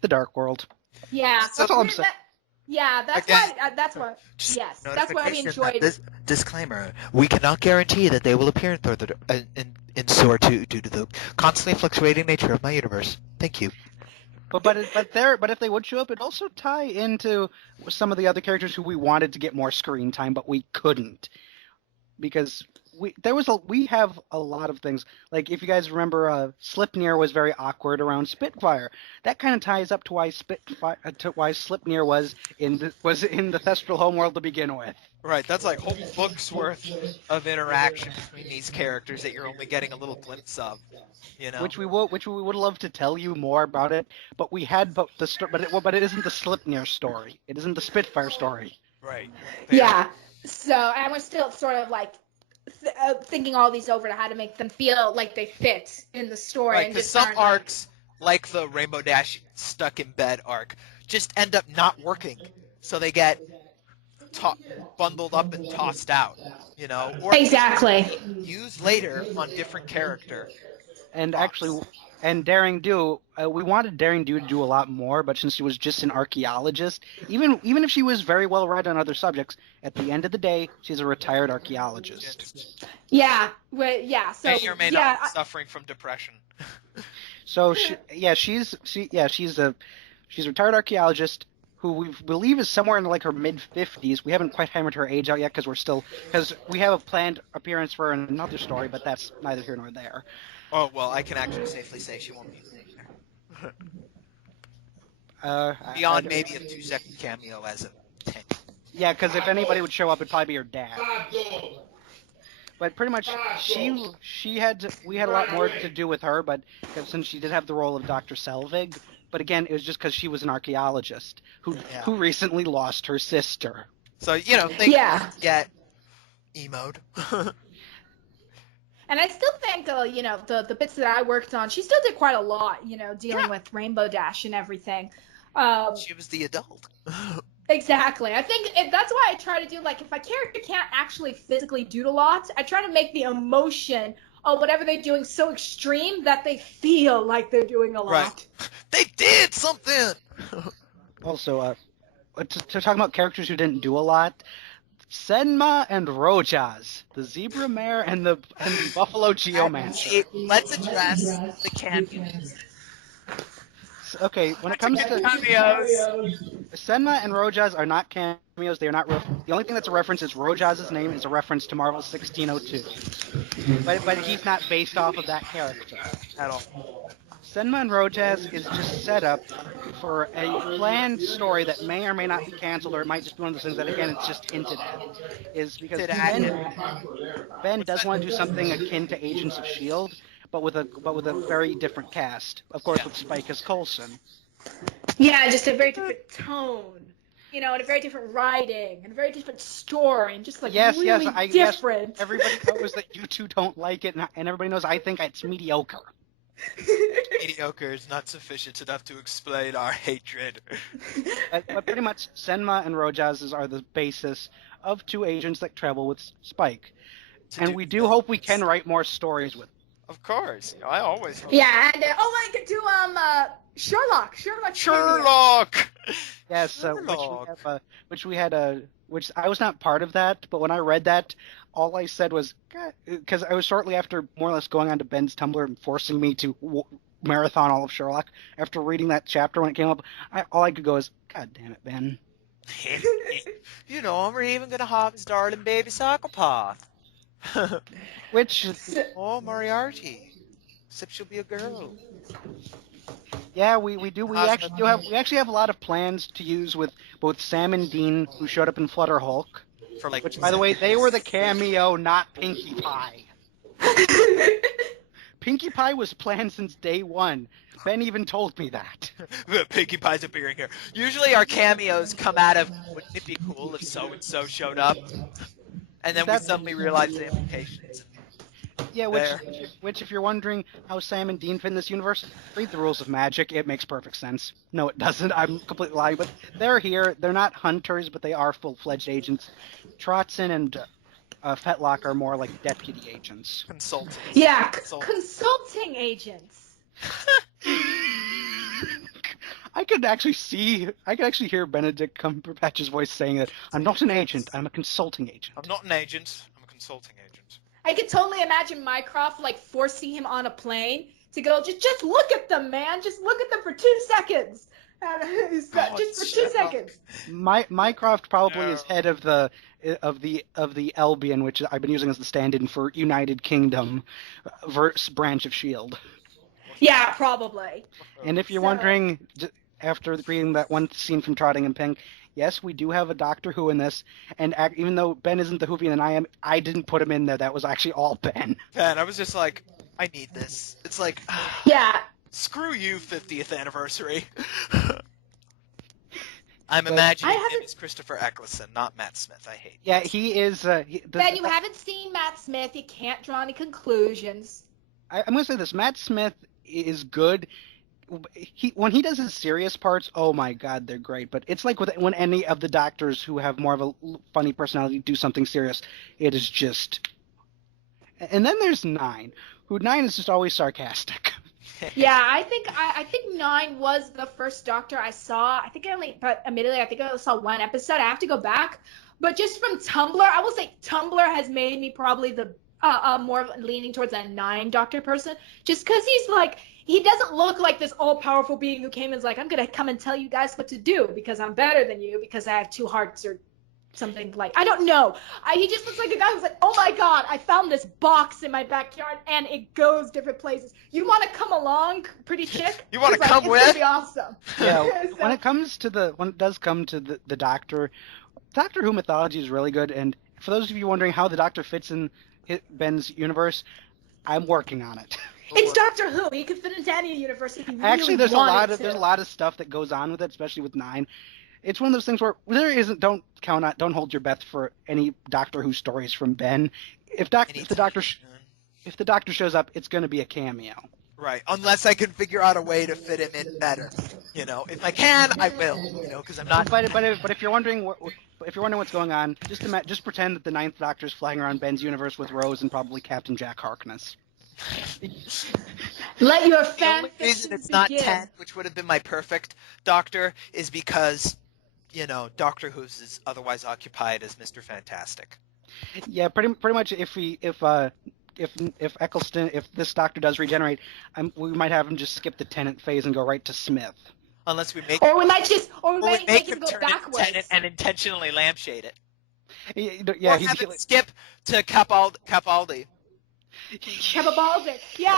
the Dark World. yeah. That's all I'm saying. That's Again, why. That's why. Yes, that's why we Notification that enjoyed. Disclaimer: we cannot guarantee that they will appear in Thor in Soar 2 due to the constantly fluctuating nature of my universe. Thank you. But if they would show up, it'd also tie into some of the other characters who we wanted to get more screen time, but we couldn't because we have a lot of things. Like if you guys remember, Slipnir was very awkward around Spitfire. That kind of ties up to why Slipnir was in the Thestral homeworld to begin with. Right, that's like whole books worth of interaction between these characters that you're only getting a little glimpse of. Which we would love to tell you more about it, but we had but it isn't the Slipnir story. It isn't the Spitfire story. Right. Yeah. So, and we're still sort of like thinking all these over to how to make them feel like they fit in the story. Right, and because just some aren't arcs, like the Rainbow Dash stuck in bed arc, just end up not working. So they get bundled up and tossed out, or exactly. used later on different character. And arcs. actually, and Daring Do, we wanted Daring Do to do a lot more, but since she was just an archaeologist, even if she was very well read on other subjects, at the end of the day, she's a retired archaeologist. Yeah. Yeah. So May or may not be suffering from depression. So she's a retired archaeologist who we believe is somewhere in like her mid-50s. We haven't quite hammered her age out yet because we have a planned appearance for another story, but that's neither here nor there. Oh, well, I can actually safely say she won't be there. Beyond maybe a 2-second cameo as a 10. Yeah, because if anybody would show up, it'd probably be her dad. But pretty much, we had a lot more to do with her, but since she did have the role of Dr. Selvig, but again, it was just because she was an archaeologist who recently lost her sister. So, things get emoed. And I still think, the bits that I worked on, she still did quite a lot, dealing with Rainbow Dash and everything. She was the adult. Exactly. I think that's why I try to do, like, if a character can't actually physically do a lot, I try to make the emotion of whatever they're doing so extreme that they feel like they're doing a lot. Right. They did something! Also, to talk about characters who didn't do a lot, Senma and Rojas, the zebra mare and the buffalo geomancer. Let's address the cameos. Okay, when it comes to cameos, Senma and Rojas are not cameos. They are not. The only thing that's a reference is Rojas' name is a reference to Marvel 1602, but he's not based off of that character at all. Senma and Rojas is just set up for a planned story that may or may not be canceled, or it might just be one of those things that, again, it's just hinted at. Is because Ben does want to do something akin to Agents of S.H.I.E.L.D., but with a very different cast. Of course, with Spike as Coulson. Yeah, just a very different tone. And a very different writing, and a very different story, and just really different. Yes, everybody knows that you two don't like it, and everybody knows I think it's mediocre. Mediocre is not sufficient enough to explain our hatred. But pretty much, Senma and Rojas are the basis of two agents that travel with Spike. And we do hope we can write more stories with them. Of course. I always hope. Yeah, and I could do Sherlock. Yes, which I was not part of that, but when I read that, all I said was, because I was shortly after more or less going onto Ben's Tumblr and forcing me to marathon all of Sherlock. After reading that chapter when it came up, all I could go is, God damn it, Ben. I'm even gonna have his darling baby psychopath. Which Moriarty. Except she'll be a girl. Yeah, we actually have a lot of plans to use with both Sam and Dean, who showed up in Flutter Hulk. Which, by the way, they were the cameo, not Pinkie Pie. Pinkie Pie was planned since day one. Ben even told me that. Pinkie Pie's appearing here. Usually our cameos come out of, wouldn't it be cool if so-and-so showed up? And then we suddenly realize the implications. Yeah, which if you're wondering how Sam and Dean fit in this universe, read the rules of magic. It makes perfect sense. No, it doesn't. I'm completely lying. But they're here. They're not hunters, but they are full-fledged agents. Trotson and Fetlock are more like deputy agents. Consultants. Yeah, consulting agents. I could actually hear Benedict Cumberbatch's voice saying that I'm not an agent, I'm a consulting agent. I'm not an agent, I'm a consulting agent. I could totally imagine Mycroft forcing him on a plane to go, just look at them, man, just look at them for 2 seconds. Just for 2 seconds. Mycroft probably is head of the Albion, which I've been using as the stand-in for United Kingdom branch of S.H.I.E.L.D. Yeah, probably. And if you're wondering, after reading that one scene from Trotting in Pink, yes, we do have a Doctor Who in this, and even though Ben isn't the Whovian and I am, I didn't put him in there. That was actually all Ben. Ben, I was just like, I need this. It's like, yeah. Screw you, 50th anniversary. I'm imagining him as Christopher Eccleston, not Matt Smith. I hate. Yeah, he is. Ben, you haven't seen Matt Smith. You can't draw any conclusions. I'm going to say this. Matt Smith is good. When he does his serious parts, oh my God, they're great. But it's like when any of the doctors who have more of a funny personality do something serious, it is just. And then there's Nine, who Nine is just always sarcastic. Yeah, I think Nine was the first Doctor I saw. But admittedly, I think I only saw one episode. I have to go back. But just from Tumblr, I will say Tumblr has made me probably the more leaning towards a Nine Doctor person, just because he doesn't look like this all-powerful being who came and is like, I'm gonna come and tell you guys what to do because I'm better than you because I have 2 hearts or something I don't know. He just looks like a guy who's like, oh my God, I found this box in my backyard and it goes different places. You want to come along, pretty chick? You want to come with? It's gonna be awesome. Yeah. When it does come to the Doctor, Doctor Who mythology is really good, and for those of you wondering how the Doctor fits in Ben's universe, I'm working on it. It's Doctor Who. He could fit into any universe if he really Actually, there's wanted to. there's a lot of stuff that goes on with it, especially with 9. It's one of those things where there isn't. Don't hold your breath for any Doctor Who stories from Ben. If the Doctor shows up, it's going to be a cameo. Right, unless I can figure out a way to fit him in better. If I can, I will. Because I'm not. But if you're wondering what's going on, just pretend that the 9th Doctor's flying around Ben's universe with Rose and probably Captain Jack Harkness. Let your The only reason fanfiction it's not begin. 10, which would have been my perfect Doctor, is because Doctor Who's is otherwise occupied as Mr. Fantastic. Yeah, pretty much. If Eccleston, if this Doctor does regenerate, we might have him just skip the Tennant phase and go right to Smith. Unless we make Or we might make him him go turn into backwards. Tennant and intentionally lampshade it. Yeah, Or have it skip to Capaldi. Capabaldi. Yeah,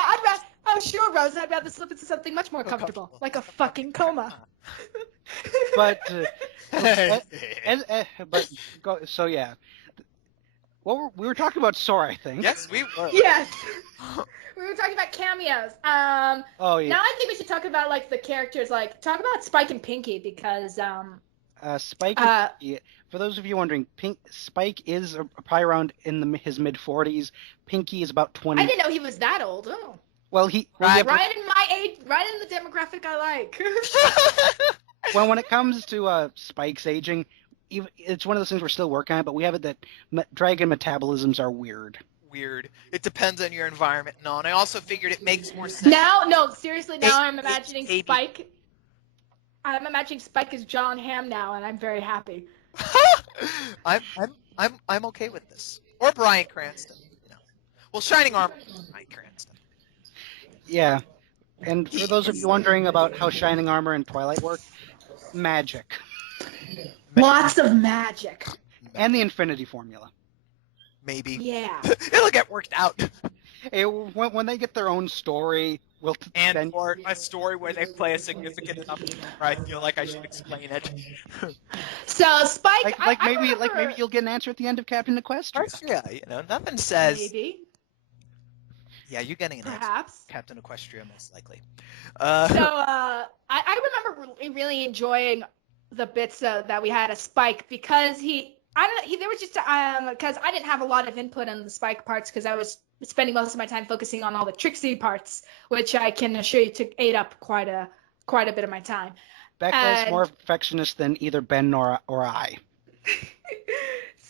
oh sure, Rose. I'd rather slip into something much more comfortable, like a fucking coma. But so yeah. We were talking about Soar, I think. Yes, we were. Yes. We were talking about cameos. Oh yeah. Now I think we should talk about like the characters. Like talk about Spike and Pinky because Spike. For those of you wondering, Spike is probably around in his mid-40s. Pinky is about 20. I didn't know he was that old. Oh. Well, Right in my age, right in the demographic I like. Well, when it comes to Spike's aging, it's one of those things we're still working on, but we have it that dragon metabolisms are weird. It depends on your environment. No, and I also figured it makes more sense. Seriously, now I'm imagining Spike. I'm imagining Spike as John Hamm now, and I'm very happy. I'm okay with this. Or Bryan Cranston. Well, Shining Armor is Bryan Cranston. Yeah. And for those of you wondering about how Shining Armor and Twilight work, magic. Lots of magic. And the Infinity Formula. Maybe. Yeah. It'll get worked out. When they get their own story, or a story where they play a significant enough where I feel like I should explain it. So Spike, maybe you'll get an answer at the end of Captain Equestria. Yeah, nothing says. Maybe. Yeah, you're getting an answer. Perhaps. Captain Equestria, most likely. I remember really enjoying the bits that we had of Spike because there was just because I didn't have a lot of input on the Spike parts because I was spending most of my time focusing on all the Trixie parts, which I can assure you ate up quite a bit of my time. Becca is more perfectionist than either Ben or I.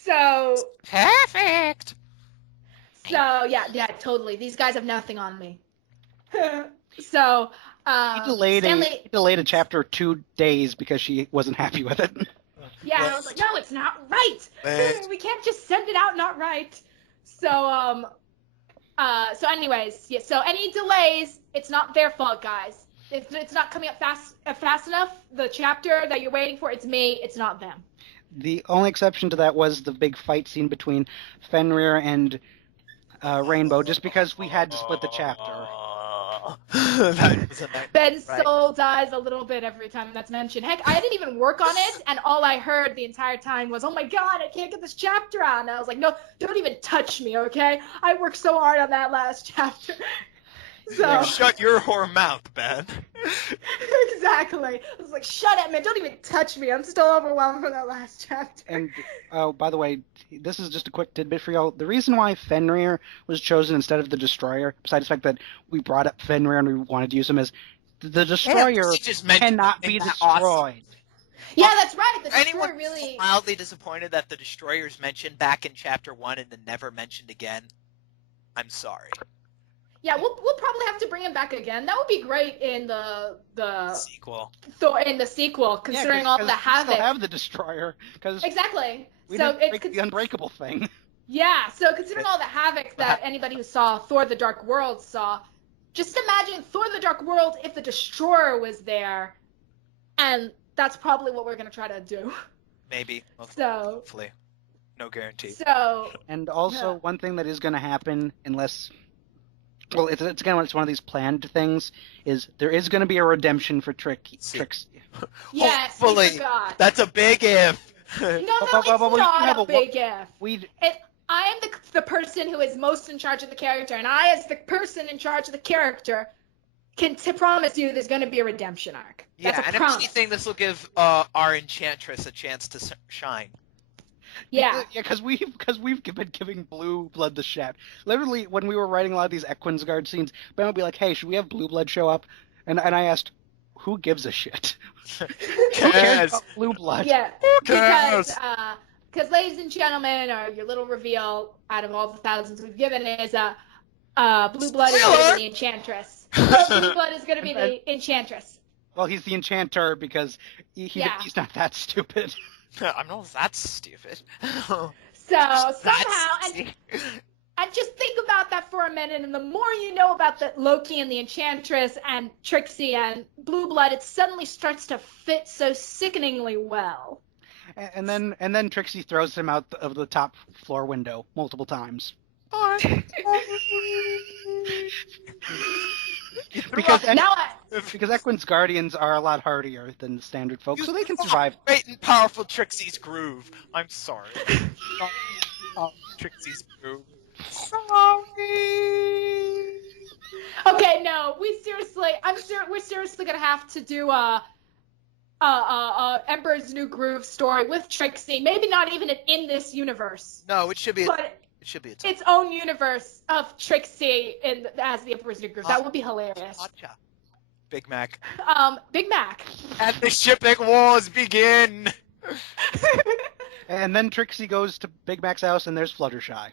So perfect. So yeah, totally. These guys have nothing on me. So he delayed a chapter 2 days because she wasn't happy with it. Yeah, I was like, no, it's not right. We can't just send it out not right. So anyways, yeah. So any delays, it's not their fault, guys. If it's not coming up fast enough, the chapter that you're waiting for, it's me. It's not them. The only exception to that was the big fight scene between Fenrir and Rainbow, just because we had to split the chapter. Ben's soul dies a little bit every time that's mentioned. Heck, I didn't even work on it, and all I heard the entire time was, "Oh my God, I can't get this chapter out." And I was like, "No, don't even touch me, okay? I worked so hard on that last chapter." So shut your whore mouth, Ben. Exactly. I was like, "Shut up, man! Don't even touch me. I'm still overwhelmed from that last chapter." And by the way, this is just a quick tidbit for y'all. The reason why Fenrir was chosen instead of the Destroyer, besides the fact that we brought up Fenrir and we wanted to use him, as the Destroyer cannot be destroyed. Awesome. Yeah, that's right. The Destroyer Anyone really mildly disappointed that the Destroyer's mentioned back in chapter 1 and then never mentioned again? I'm sorry. Yeah, we'll probably have to bring him back again. That would be great in the sequel. In the sequel, considering all the havoc. We still have the Destroyer because exactly. We didn't break the unbreakable thing. Yeah, so considering all the havoc that anybody who saw Thor: The Dark World saw, just imagine Thor: The Dark World if the Destroyer was there, and that's probably what we're gonna try to do. Maybe. So hopefully, no guarantee. So and also one thing that is gonna happen unless. Well, it's one of these planned things. Is there is going to be a redemption for Trixie? Yes, hopefully. That's a big if. No, But- it's but we do have not a a big if. We I am the person who is most in charge of the character, and I, as the person in charge of the character, can promise you there's going to be a redemption arc. That's Yeah, a and if promise. anything, this will give our Enchantress a chance to shine. Yeah. because we've been giving Blue Blood the shaft. Literally, when we were writing a lot of these Equinsguard scenes, Ben would be like, "Hey, should we have Blue Blood show up?" And I asked, "Who gives a shit? Who cares Cares. about Blue Blood?" Yeah. cares? Because, ladies and gentlemen, your little reveal out of all the thousands we've given is Blue Blood is going to be the Enchantress. Blue Blood is going to be the Enchantress. Well, he's the Enchanter because he's not that stupid. I'm not that stupid. So somehow, That's- and just think about that for a minute, and the more you know about the Loki and the Enchantress and Trixie and Blue Blood, it suddenly starts to fit so sickeningly well. And then Trixie throws him out of the top floor window multiple times. because Now because Equin's Guardians are a lot hardier than the standard folks, so they can survive. Great and powerful Trixie's groove. I'm sorry. Trixie's groove. Okay, no, we're seriously gonna have to do Emperor's New Groove story with Trixie. Maybe not even in this universe, No, it should be. but It should be a time. its own universe of Trixie as the Emperor's New Groove. That would be hilarious. Gotcha. Big Mac. Big Mac. And the shipping wars begin. And then Trixie goes to Big Mac's house, and there's Fluttershy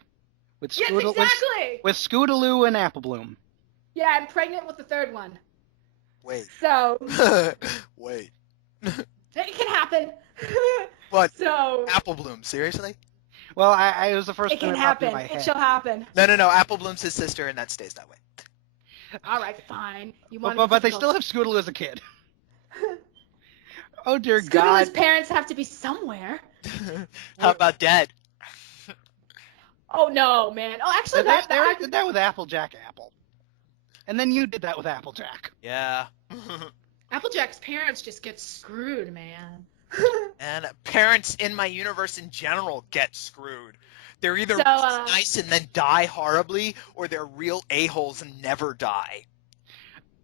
with Yes, exactly. with Scootaloo and Apple Bloom. Yeah, I'm pregnant with the third one. Wait. So Wait. it can happen. What? So Apple Bloom? Seriously? Well, it was the first it thing can that popped in happen. my head. It shall happen. No. Apple Bloom's his sister, and that stays that way. All right, fine. You But, want but they still have Scootaloo as a kid. Oh dear Scootaloo's God! parents have to be somewhere. How about Dad? Oh no, man. Oh, actually, They already did that with Applejack Apple, and then you did that with Applejack. Yeah. Applejack's parents just get screwed, man. And parents in my universe in general get screwed. They're either So, nice and then die horribly, or they're real a-holes and never die.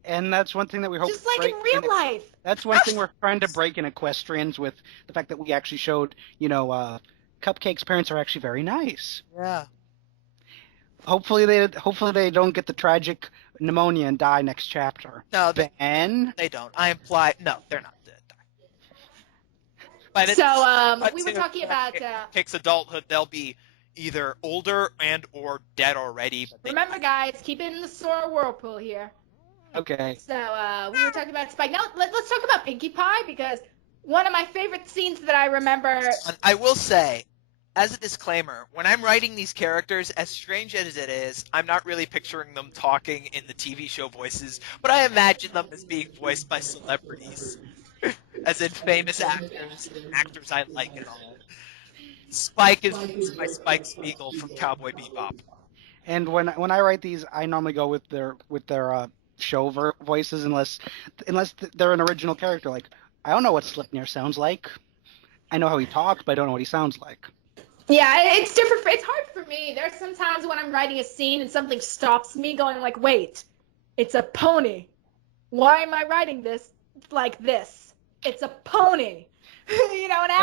And that's one thing that we hope. Just like in real life. That's one thing we're trying to break in Equestrians with the fact that we actually showed, Cupcake's parents are actually very nice. Yeah. Hopefully they don't get the tragic pneumonia and die next chapter. No, Ben? they don't. I imply no, they're not dead. But So we were talking about. Cake's adulthood. They'll be either older and or dead already. But Remember, guys, keep it in the Soar whirlpool here. Okay. So we were talking about Spike. Now let's talk about Pinkie Pie, because one of my favorite scenes that I remember. I will say, as a disclaimer, when I'm writing these characters, as strange as it is, I'm not really picturing them talking in the TV show voices, but I imagine them as being voiced by celebrities, as in famous actors I like and all. Spike is voiced by Spike Spiegel from Cowboy Bebop. And when I write these, I normally go with their show voices, unless they're an original character. Like, I don't know what Slipnir sounds like. I know how he talks, but I don't know what he sounds like. Yeah, it's different. It's hard for me. There's some times when I'm writing a scene and something stops me, going like, "Wait, it's a pony. Why am I writing this like this? It's a pony." And I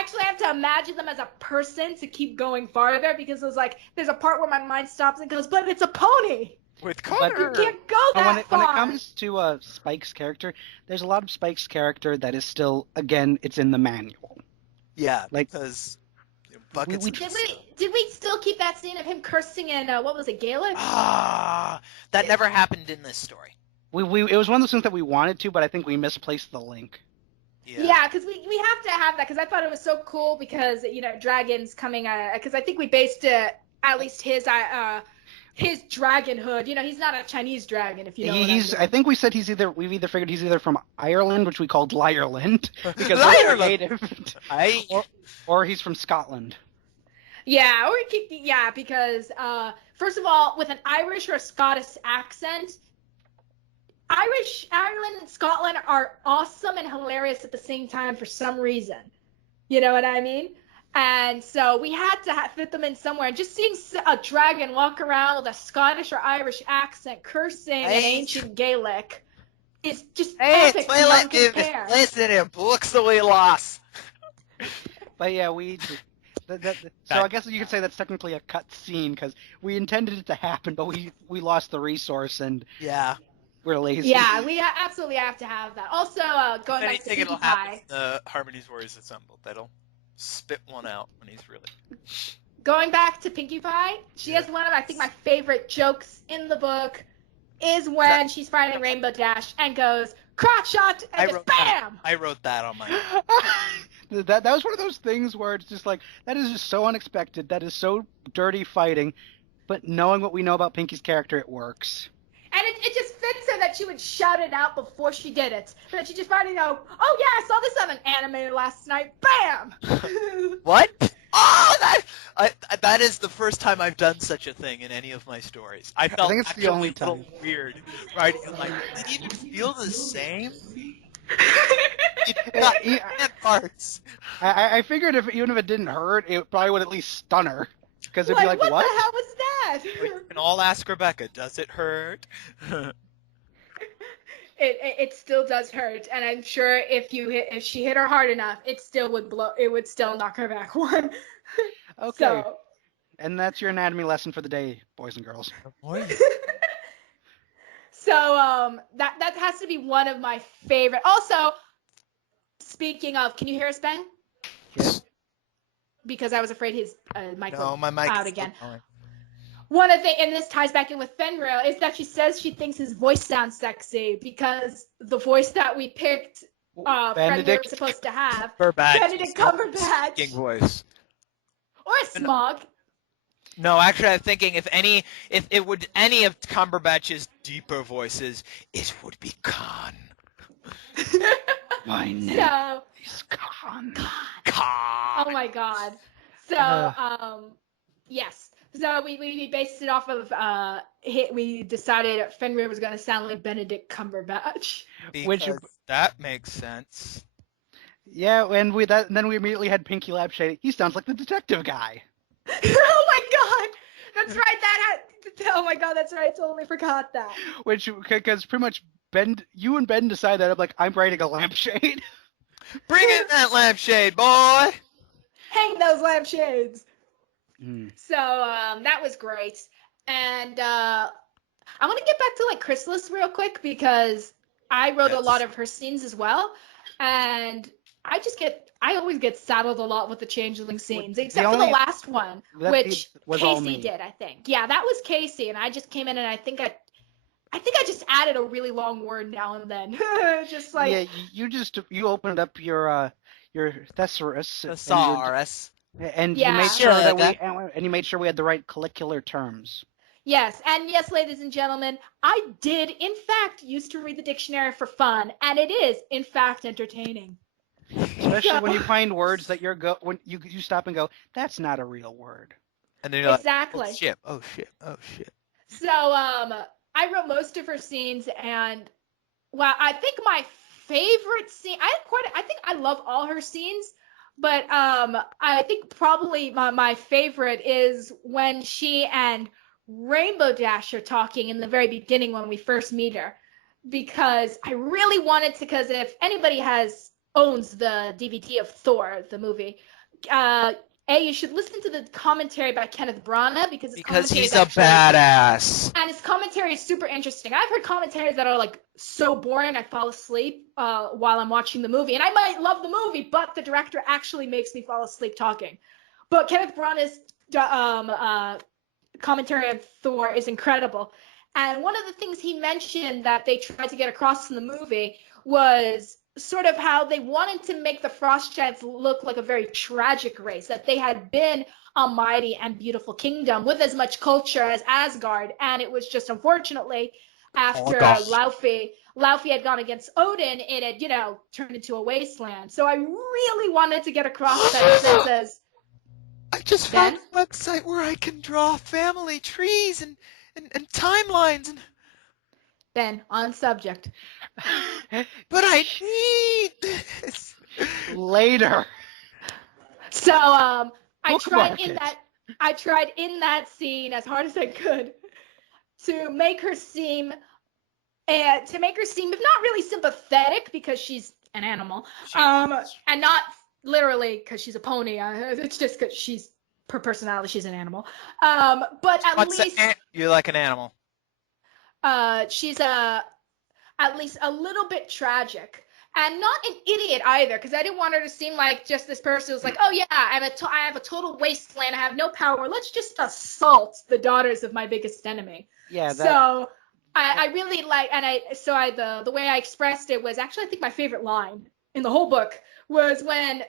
actually have to imagine them as a person to keep going farther, because there's a part where my mind stops and goes, "But it's a pony. With You Connor. can't go that When it far." comes to Spike's character, there's a lot of Spike's character that is still, again, it's in the manual. Yeah, Like- because buckets. we- Did we still keep that scene of him cursing in what was it, Gaelic? That never happened in this story. It was one of those things that we wanted to, but I think we misplaced the link. Yeah, because we have to have that, because I thought it was so cool, because dragons coming, because I think we based at least his dragonhood. He's not a Chinese dragon, if you know what I mean. I think we said we've either figured he's either from Ireland, which we called Lyreland, because Lyreland. they're native, or he's from Scotland. Yeah, because first of all, with an Irish or a Scottish accent, Ireland, and Scotland are awesome and hilarious at the same time for some reason. You know what I mean? And so we had to fit them in somewhere. And just seeing a dragon walk around with a Scottish or Irish accent, cursing in ancient Gaelic, is just epic beyond compare. Listen, in books that we lost. But yeah, so I guess you could say that's technically a cut scene because we intended it to happen, but we lost the resource and we're lazy. Yeah, we absolutely have to have that. Also, going back to Pinkie Pie. The Harmony's Warriors Assemble. That'll spit one out when he's really. Going back to Pinkie Pie, she has one of, I think, my favorite jokes in the book is when she's fighting Rainbow Dash and goes, crotch shot, and just bam! I wrote that on my. That was one of those things where it's just like, that is just so unexpected. That is so dirty fighting. But knowing what we know about Pinkie's character, it works. And it just fits her that she would shout it out before she did it. That she just finally go, oh yeah, I saw this on an anime last night. Bam! What? Oh, that is the first time I've done such a thing in any of my stories. I think it's the only time. Weird, right? Like, did it even feel the same? Parts. I figured even if it didn't hurt, it probably would at least stun her. Because it'd be like, what the hell was that? We can all ask Rebecca, does it hurt? It still does hurt, and I'm sure if she hit her hard enough, it still would knock her back one. Okay. So, and that's your anatomy lesson for the day, boys and girls. So that has to be one of my favorite. Also, speaking of, can you hear us, Ben? Yes. Because I was afraid his mic my mic out again. One of the, and this ties back in with Fenrir, is that she says she thinks his voice sounds sexy because the voice that we picked, Fenrir was supposed to have, Benedict Cumberbatch, voice, or Smog. No, actually, I'm thinking if any of Cumberbatch's deeper voices, it would be Khan. My name is Khan. Khan. Oh my God. So, yes. So we based it off of we decided Fenrir was going to sound like Benedict Cumberbatch. Because that makes sense. Yeah, and then we immediately had Pinkie Labshade. He sounds like the detective guy. Oh my God, that's right. Oh my God, that's right. I totally forgot that. Because pretty much you and Ben decided that. I'm like, I'm writing a lampshade. Bring in that lampshade, boy. Hang those lampshades. So that was great, and I want to get back to like Chrysalis real quick because I wrote a lot of her scenes as well, and I always get saddled a lot with the changeling scenes, except for the last one, which Casey did, I think. Yeah, that was Casey, and I just came in and I think I just added a really long word now and then, just like you opened up your thesaurus. And you made sure you made sure we had the right colloquial terms. Yes, and yes, ladies and gentlemen, I did in fact used to read the dictionary for fun, and it is in fact entertaining. Especially when you find words that when you stop and go, that's not a real word. And then you're exactly. Like, oh shit. So I wrote most of her scenes, and I think my favorite scene. I think I love all her scenes. But I think probably my favorite is when she and Rainbow Dash are talking in the very beginning when we first meet her. Because I really wanted to, because if anybody owns the DVD of Thor, the movie, you should listen to the commentary by Kenneth Branagh because he's a badass. And his commentary is super interesting. I've heard commentaries that are like so boring I fall asleep while I'm watching the movie. And I might love the movie, but the director actually makes me fall asleep talking. But Kenneth Branagh's commentary of Thor is incredible. And one of the things he mentioned that they tried to get across in the movie was sort of how they wanted to make the Frost Giants look like a very tragic race, that they had been a mighty and beautiful kingdom with as much culture as Asgard, and it was just unfortunately after Laufey had gone against Odin, it had, turned into a wasteland. So I really wanted to get across that says I just found a website where I can draw family trees and timelines and Ben, on subject. But I need this. Later. So I Bookmark it. tried in that scene as hard as I could to make her seem if not really sympathetic because she's an animal, and not literally because she's a pony. It's just because her personality, she's an animal. But at least you're like an animal. She's at least a little bit tragic. And not an idiot either, because I didn't want her to seem like just this person who's like, oh yeah, I have a total wasteland, I have no power, let's just assault the daughters of my biggest enemy. Yeah. So I really like, and the way I expressed it was actually, I think my favorite line in the whole book was when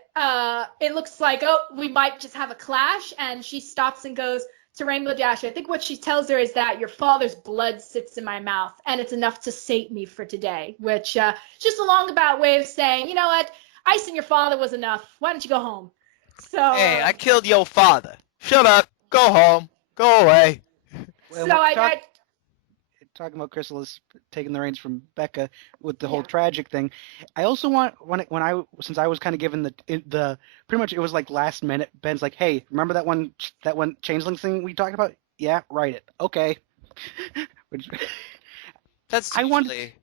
it looks like, oh, we might just have a clash, and she stops and goes to Rainbow Dash. I think what she tells her is that your father's blood sits in my mouth, and it's enough to sate me for today, which just a long-about way of saying, you know what, icing your father was enough. Why don't you go home? So Hey, I killed your father. Shut up. Go home. Go away. So I talking about Chrysalis taking the reins from Becca with the whole tragic thing. I also want since I was kind of given the pretty much, it was like last minute. Ben's like, hey, remember that one changeling thing we talked about? Yeah, write it. Okay. That's usually...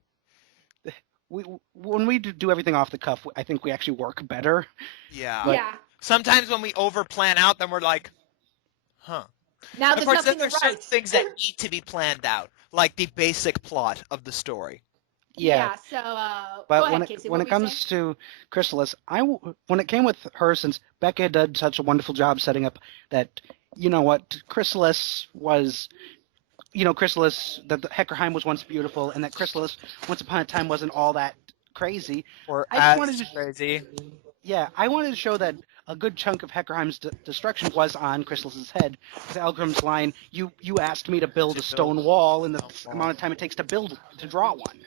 when we do everything off the cuff, I think we actually work better. Yeah. But yeah. Sometimes when we over plan out, then we're like, huh. Now Of there's course, then nothing there's to certain write. things that need to be planned out, like the basic plot of the story. Yeah. So but go ahead, Casey. when it comes to Chrysalis, when it came with her, since Becca did such a wonderful job setting up that, you know what, Chrysalis was, Chrysalis, that the Heckerheim was once beautiful, and that Chrysalis once upon a time wasn't all that crazy. Or I just wanted to crazy. Yeah, I wanted to show that a good chunk of Heckerheim's destruction was on Chrysalis's head. With Algrim's line, you asked me to build a stone wall in the amount of time it takes to draw one.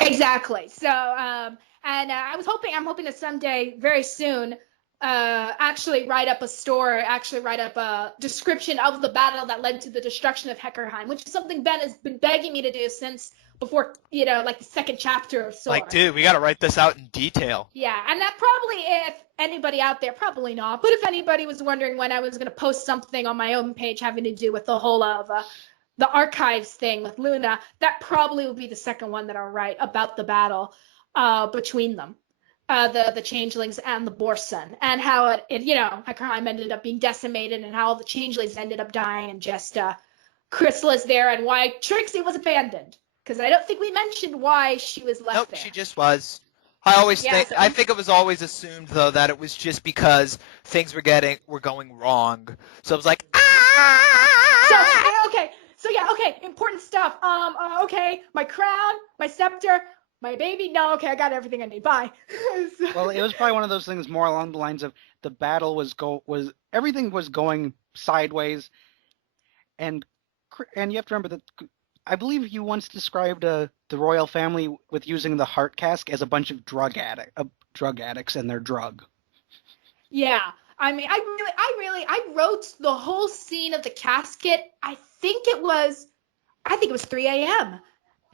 Exactly. So, I'm hoping to someday, very soon, actually write up a description of the battle that led to the destruction of Heckerheim, which is something Ben has been begging me to do since before, like the second chapter of Soar. Like, dude, we got to write this out in detail. Yeah, and that probably, if anybody out there, probably not, but if anybody was wondering when I was going to post something on my own page having to do with the whole of the archives thing with Luna, that probably will be the second one that I'll write about the battle between them, the changelings and the Borson, and how Heckerheim ended up being decimated, and how all the changelings ended up dying, and just Chrysalis there, and why Trixie was abandoned. Because I don't think we mentioned why she was left there. Nope, she just was. I think it was always assumed though that it was just because things were going wrong. So it was like, okay, important stuff. Okay, my crown, my scepter, my baby. No, okay, I got everything I need. Bye. Well, it was probably one of those things more along the lines of the battle everything was going sideways, and you have to remember that. I believe you once described the royal family with using the heart cask as a bunch of drug addicts and their drug. Yeah, I mean, I wrote the whole scene of the casket. I think it was 3 a.m.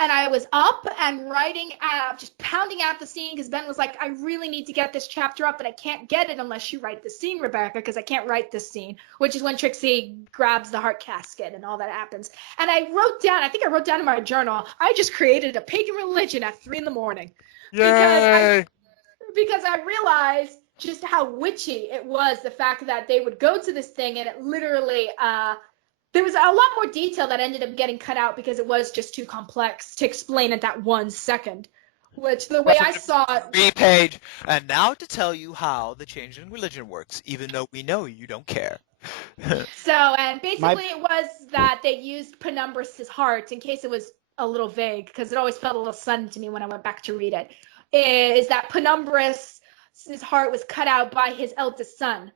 And I was up and writing, just pounding out the scene, because Ben was like, I really need to get this chapter up, and I can't get it unless you write the scene, Rebecca, because I can't write this scene, which is when Trixie grabs the heart casket and all that happens. And I wrote down in my journal, I just created a pagan religion at 3 a.m. yay! Because I realized just how witchy it was, the fact that they would go to this thing, and it literally... there was a lot more detail that ended up getting cut out because it was just too complex to explain at that 1 second. Which, the way I saw it... 3-page. And now to tell you how the changeling religion works, even though we know you don't care. And basically it was that they used Penumbris's heart, in case it was a little vague, because it always felt a little sudden to me when I went back to read it, is that Penumbris's heart was cut out by his eldest son,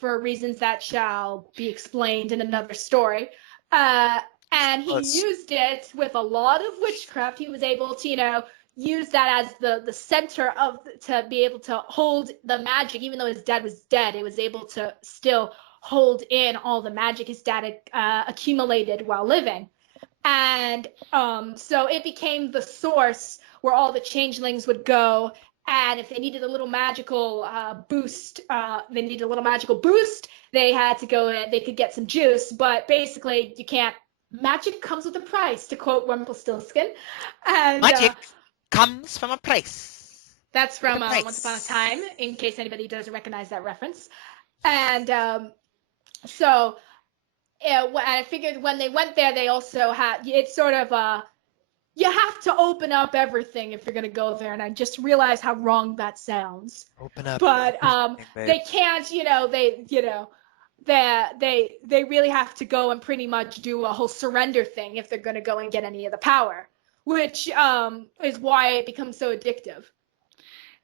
for reasons that shall be explained in another story. And he used it with a lot of witchcraft. He was able to, use that as the center to be able to hold the magic. Even though his dad was dead, it was able to still hold in all the magic his dad accumulated while living. And so it became the source where all the changelings would go And if they needed a little magical boost, they had to go in, they could get some juice, but basically you can't. Magic comes with a price, to quote Rumpelstiltskin. And Magic comes from a price. that's from With a price. Once Upon a Time, in case anybody doesn't recognize that reference. And so I figured when they went there, they also had, it's sort of you have to open up everything if you're going to go there. And I just realized how wrong that sounds. Open up. But everything, babe. they can't, they really have to go and pretty much do a whole surrender thing if they're going to go and get any of the power, which is why it becomes so addictive.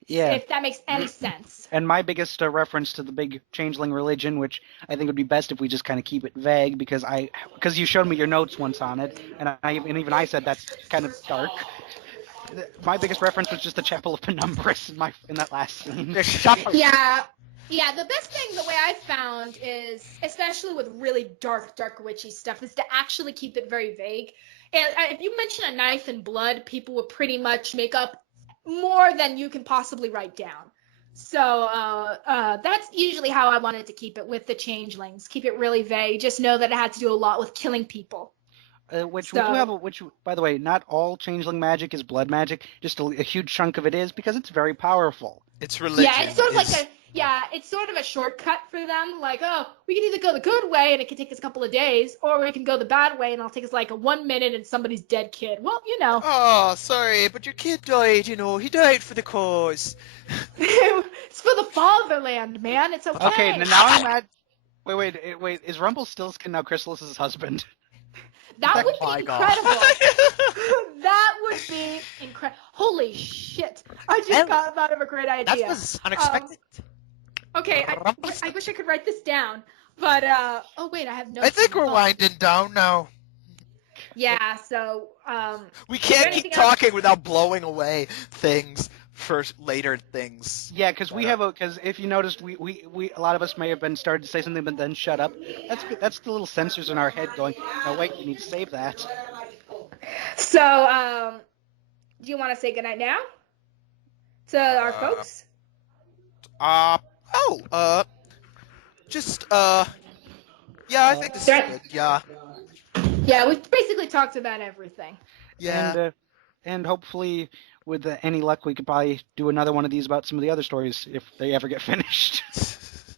Yeah. If that makes any sense. And my biggest reference to the big changeling religion, which I think would be best if we just kind of keep it vague, because you showed me your notes once on it, and even I said that's kind of dark. My biggest reference was just the Chapel of Penumbris in that last scene. The chapel. Yeah. Yeah, the best thing, the way I found is, especially with really dark witchy stuff, is to actually keep it very vague. And if you mention a knife and blood, people will pretty much make up more than you can possibly write down. So that's usually how I wanted to keep it with the changelings. Keep it really vague. Just know that it had to do a lot with killing people. Which, by the way, not all changeling magic is blood magic. Just a huge chunk of it is, because it's very powerful. It's religion. Yeah, it's sort of it's sort of a shortcut for them. Like, oh, we can either go the good way and it can take us a couple of days, or we can go the bad way and it'll take us like 1 minute and somebody's dead kid. Well, Oh, sorry, but your kid died, He died for the cause. It's for the fatherland, man. It's okay. Okay, now I'm at... Wait. Is Rumpelstiltskin now Chrysalis's husband? That would my be God. incredible. That would be incredible. Holy shit. I just thought of a great idea. That was unexpected. Okay, I wish I could write this down. But, oh wait, I have notes. I think we're winding down now. Yeah, so, We can't keep talking without blowing away things for later things. Yeah, because if you noticed, we a lot of us may have been started to say something, but then shut up. That's the little sensors in our head going, no, wait, you need to save that. So, do you want to say goodnight now? To our folks? Yeah, I think this is good, yeah. Yeah, we've basically talked about everything. Yeah. And hopefully, with any luck, we could probably do another one of these about some of the other stories if they ever get finished.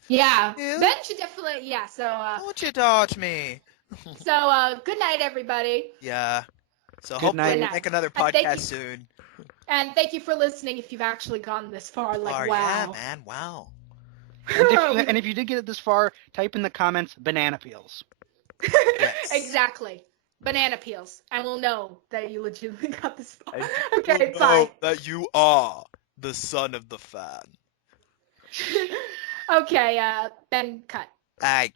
Yeah. Yeah. Ben should definitely, Don't you dodge me. So, good night, everybody. Yeah. So Good hopefully night. we'll make another And thank podcast you. soon. And thank you for listening if you've actually gone this far. Like, Oh, wow. yeah, man, wow. And if you did get it this far, type in the comments, banana peels. Yes. Exactly. Banana peels. And we'll know that you legitimately got this far. And Okay, you'll bye. know that you are the son of the fan. Okay, Ben, cut. Bye.